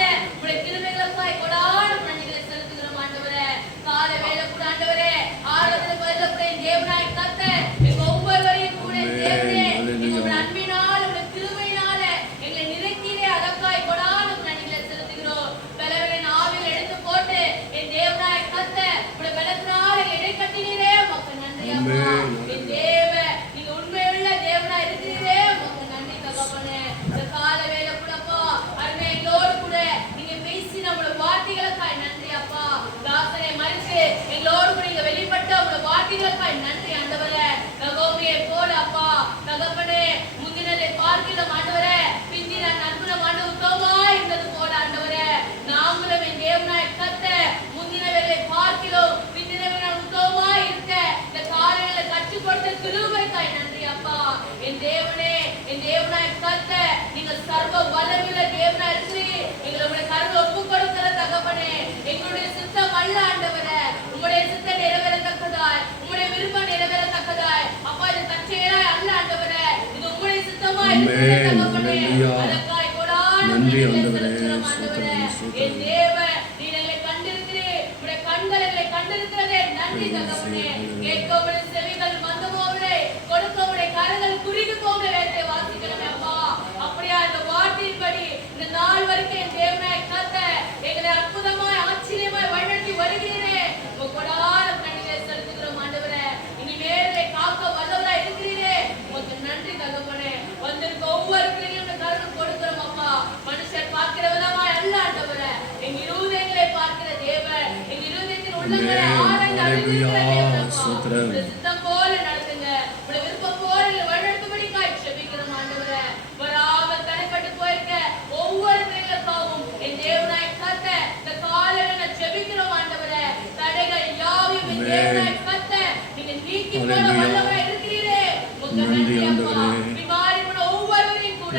இருக்கிறீர். எங்களை உம்முடைய கரத்தில் ஒப்புக் கொடுக்கிற தகப்பனே, எங்களுடைய சித்தம் அல்ல ஆண்டவரே, உம்முடைய சித்தம் நிறைவேறத்தக்கதாய், உம்முடைய விருப்பம் நிறைவேறத்தக்கதாய், அப்பா இது தற்செயலாய் அல்ல ஆண்டவரே, இது உம்முடைய சித்தமாய் இருக்கிற தகப்பனே. அதற்காய் கொடான நன்றி நன்றிகளை ஆண்டவரே. செலுத்துகிறோம் ஆண்டவரே. என் தேவன், நீர் எங்களை கண்டிருக்கிறீர், உம்முடைய கண்கள் எங்களை கண்டிருக்கிறதே நன்றி தகப்பனே. கேட்க உம்முடைய செவிகள் மந்தமாவதே, கொடுக்க உம்முடைய கரங்கள் குறுகி போகிற வேதத்தை வாசிக்கிறோம் அப்பா. அப்படியா இந்த வார்த்தையின்படி இந்த நாள் வரைக்கும் என் தேவனாய் கர்த்தர் எங்களை அற்புதமாய் ஆச்சரியமாய் வழிநடத்தி வருகிறீரே, உமக்கு கொடான நன்றிகளை செலுத்துகிறோம் ஆண்டவரே. இனிமேலே காக்க வல்லவராய் இருக்கிறீரே, உமக்கு நன்றி தகப்பனே. வந்திருக்க ஒவ்வொரு பிள்ளைகளும் இந்த கருணை கொடுக்கிறோம் அப்பா. மனுஷர் பார்க்கிற விதமாய் அல்ல ஆண்டவரே, எங்க இருதயங்களை பார்க்கிற தேவன், எங்க இருதயத்தின் உள்ளங்களை ஆராய்ந்து அறிந்திருக்கிற தேவன் அப்பா. உம்முடைய சித்தம் போல நடத்துங்க, உம்முடைய விருப்பம் போல எங்களை வழிநடத்தும்படிக்காய் ஜெபிக்கிறோம் ஆண்டவரே. வராமல் தடைப்பட்டு போயிருக்க ஒவ்வொரு பிள்ளைகளுக்காகவும் என் தேவனாய் கர்த்தர் இந்த காலையில நான் ஜெபிக்கிறோம் ஆண்டவரே. தடைகள் யாவையும் என் தேவனாய் கர்த்தர் நீங்க நீக்கி போட வல்லவராய் இருக்கிறீரே, உமக்கு நன்றி அப்பா. பின்மாறி போன ஒவ்வொருவரையும் கூட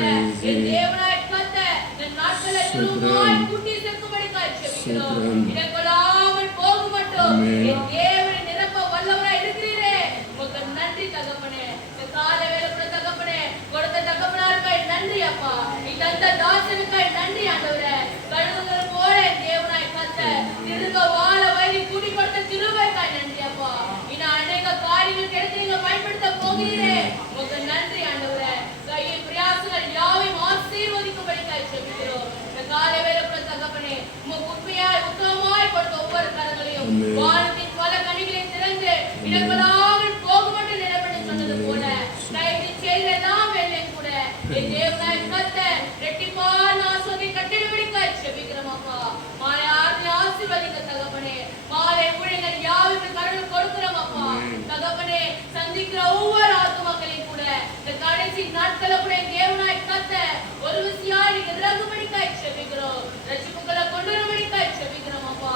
என் தேவனாய் கர்த்தர் இந்த நாட்களை திருமாய் கூட்டி சேர்க்கும்படிக்காய் ஜெபிக்கிறோம். இடங்கொள்ளாமல் போக மட்டும் என் தேவனை நிரப்ப வல்லவராய் இருக்கிறீரே, உமக்கு நன்றி தகப்பனே. இந்த காலை வேலை கூட தகப்பனே கொடுத்த தகப்பனாருக்காய் நன்றி அப்பா. நீ தந்த தாசனுக்காய் நன்றி ஆண்டவரே. கழுகுகள் போல என் தேவனாய் கர்த்தர் திரும்ப வாழ வழி கூட்டி கொடுத்த கிருபைக்காய் நன்றி அப்பா. இன்னும் அநேக காரியங்கள் கிடைத்து நீங்க பயன்படுத்த போகிறீரே, உமக்கு நன்றி ஆண்டவரே. கையின் பிரயாசங்கள் யாவையும் ஆசீர்வதிக்கும்படிக்காய் ஜெபிக்கிறோம். இந்த காலை வேலை கூட தகப்பனே உமக்கு உண்மையாய் உத்தமமாய் கொடுத்த ஒவ்வொரு கரங்களையும் வானத்தின் பல கனிகளை திறந்து இடங்களாமல் போகும்பட்டு நிலப்பட்டு சொன்னது போல கைது செய்தெல்லாம் வெள்ளை கூட என் தேவனாய் கர்த்தர் ரெட்டிப்பான ஆசீர்வாதத்தை கட்டிடும்படிக்காய் ஜெபிக்கிறோம் அப்பா. மாலை ஆசீர்வதிங்க தகப்பனே. மாலை ஊழியர்கள் யாருக்கு கருணை கொடுக்கிறோம் அப்பா. தகப்பனே சந்திக்கிற ஒவ்வொரு ஆத்துமாக்களையும் கூட இந்த கடைசி நாட்களை கூட என் தேவனாய் கர்த்தர் ஒரு விசியாய் நீங்க இறங்கும்படிக்காய் ஜெபிக்கிறோம். ரட்சிப்புகளை கொண்டு வரும்படிக்காய் ஜெபிக்கிறோம் அப்பா.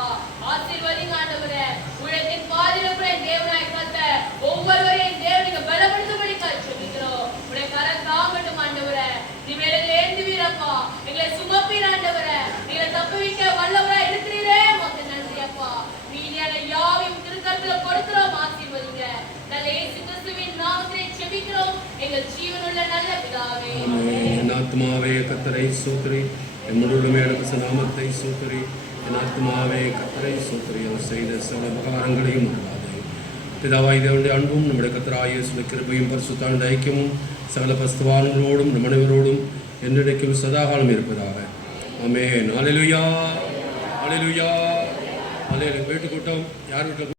ஆசீர்வதிங்க ஆண்டவரே. ஊழியத்தின் பாதையில கூட என் தேவனாய் கர்த்தர் ஒவ்வொருவரையும் தேவன் நீங்க பலப்படுத்தும்படிக்காய் ஜெபிக்கிறோம். உடைய கரம் தாங்கட்டும் ஆண்டவரே. நீ வேலையில ஏந்துவீரப்பா, எங்களை சுமப்பீர் ஆண்டவரே. நீங்க தப்புவிக்க வல்லவராய் இருக்கிறீரே, உமக்கு நன்றி அப்பா. மீதியான யாவையும் திருக்கரத்துல கொடுக்கிறோம், ஆசீர்வதிங்க. நல்ல இயேசு கிறிஸ்துவின் நாமத்திலே ஜெபிக்கிறோம் எங்கள் ஜீவனுள்ள நல்ல பிதாவே. என் ஆத்மாவே கர்த்தரை ஸ்தோத்திரி, என் முழுவதுமே எனக்கு நாமத்தை ஸ்தோத்திரி. என் ஆத்மாவே கர்த்தரை ஸ்தோத்திரி, அவர் செய்த சகல உபகாரங்களையும் மறவாதே. பிதாவாய் தேவனுடைய அன்பும் நம்முடைய கர்த்தராகிய இயேசுவின் கிருபையும் பரிசுத்த ஐக்கியமும் சகல பரிசுத்தவான்களோடும் நம் அனைவரோடும் என்றைக்கும் சதாகாலம் இருப்பதாக. ஆமென். அல்லேலூயா, அல்லேலூயா, அல்லேலூயா. வீட்டு கூட்டம் யார் வீட்டில்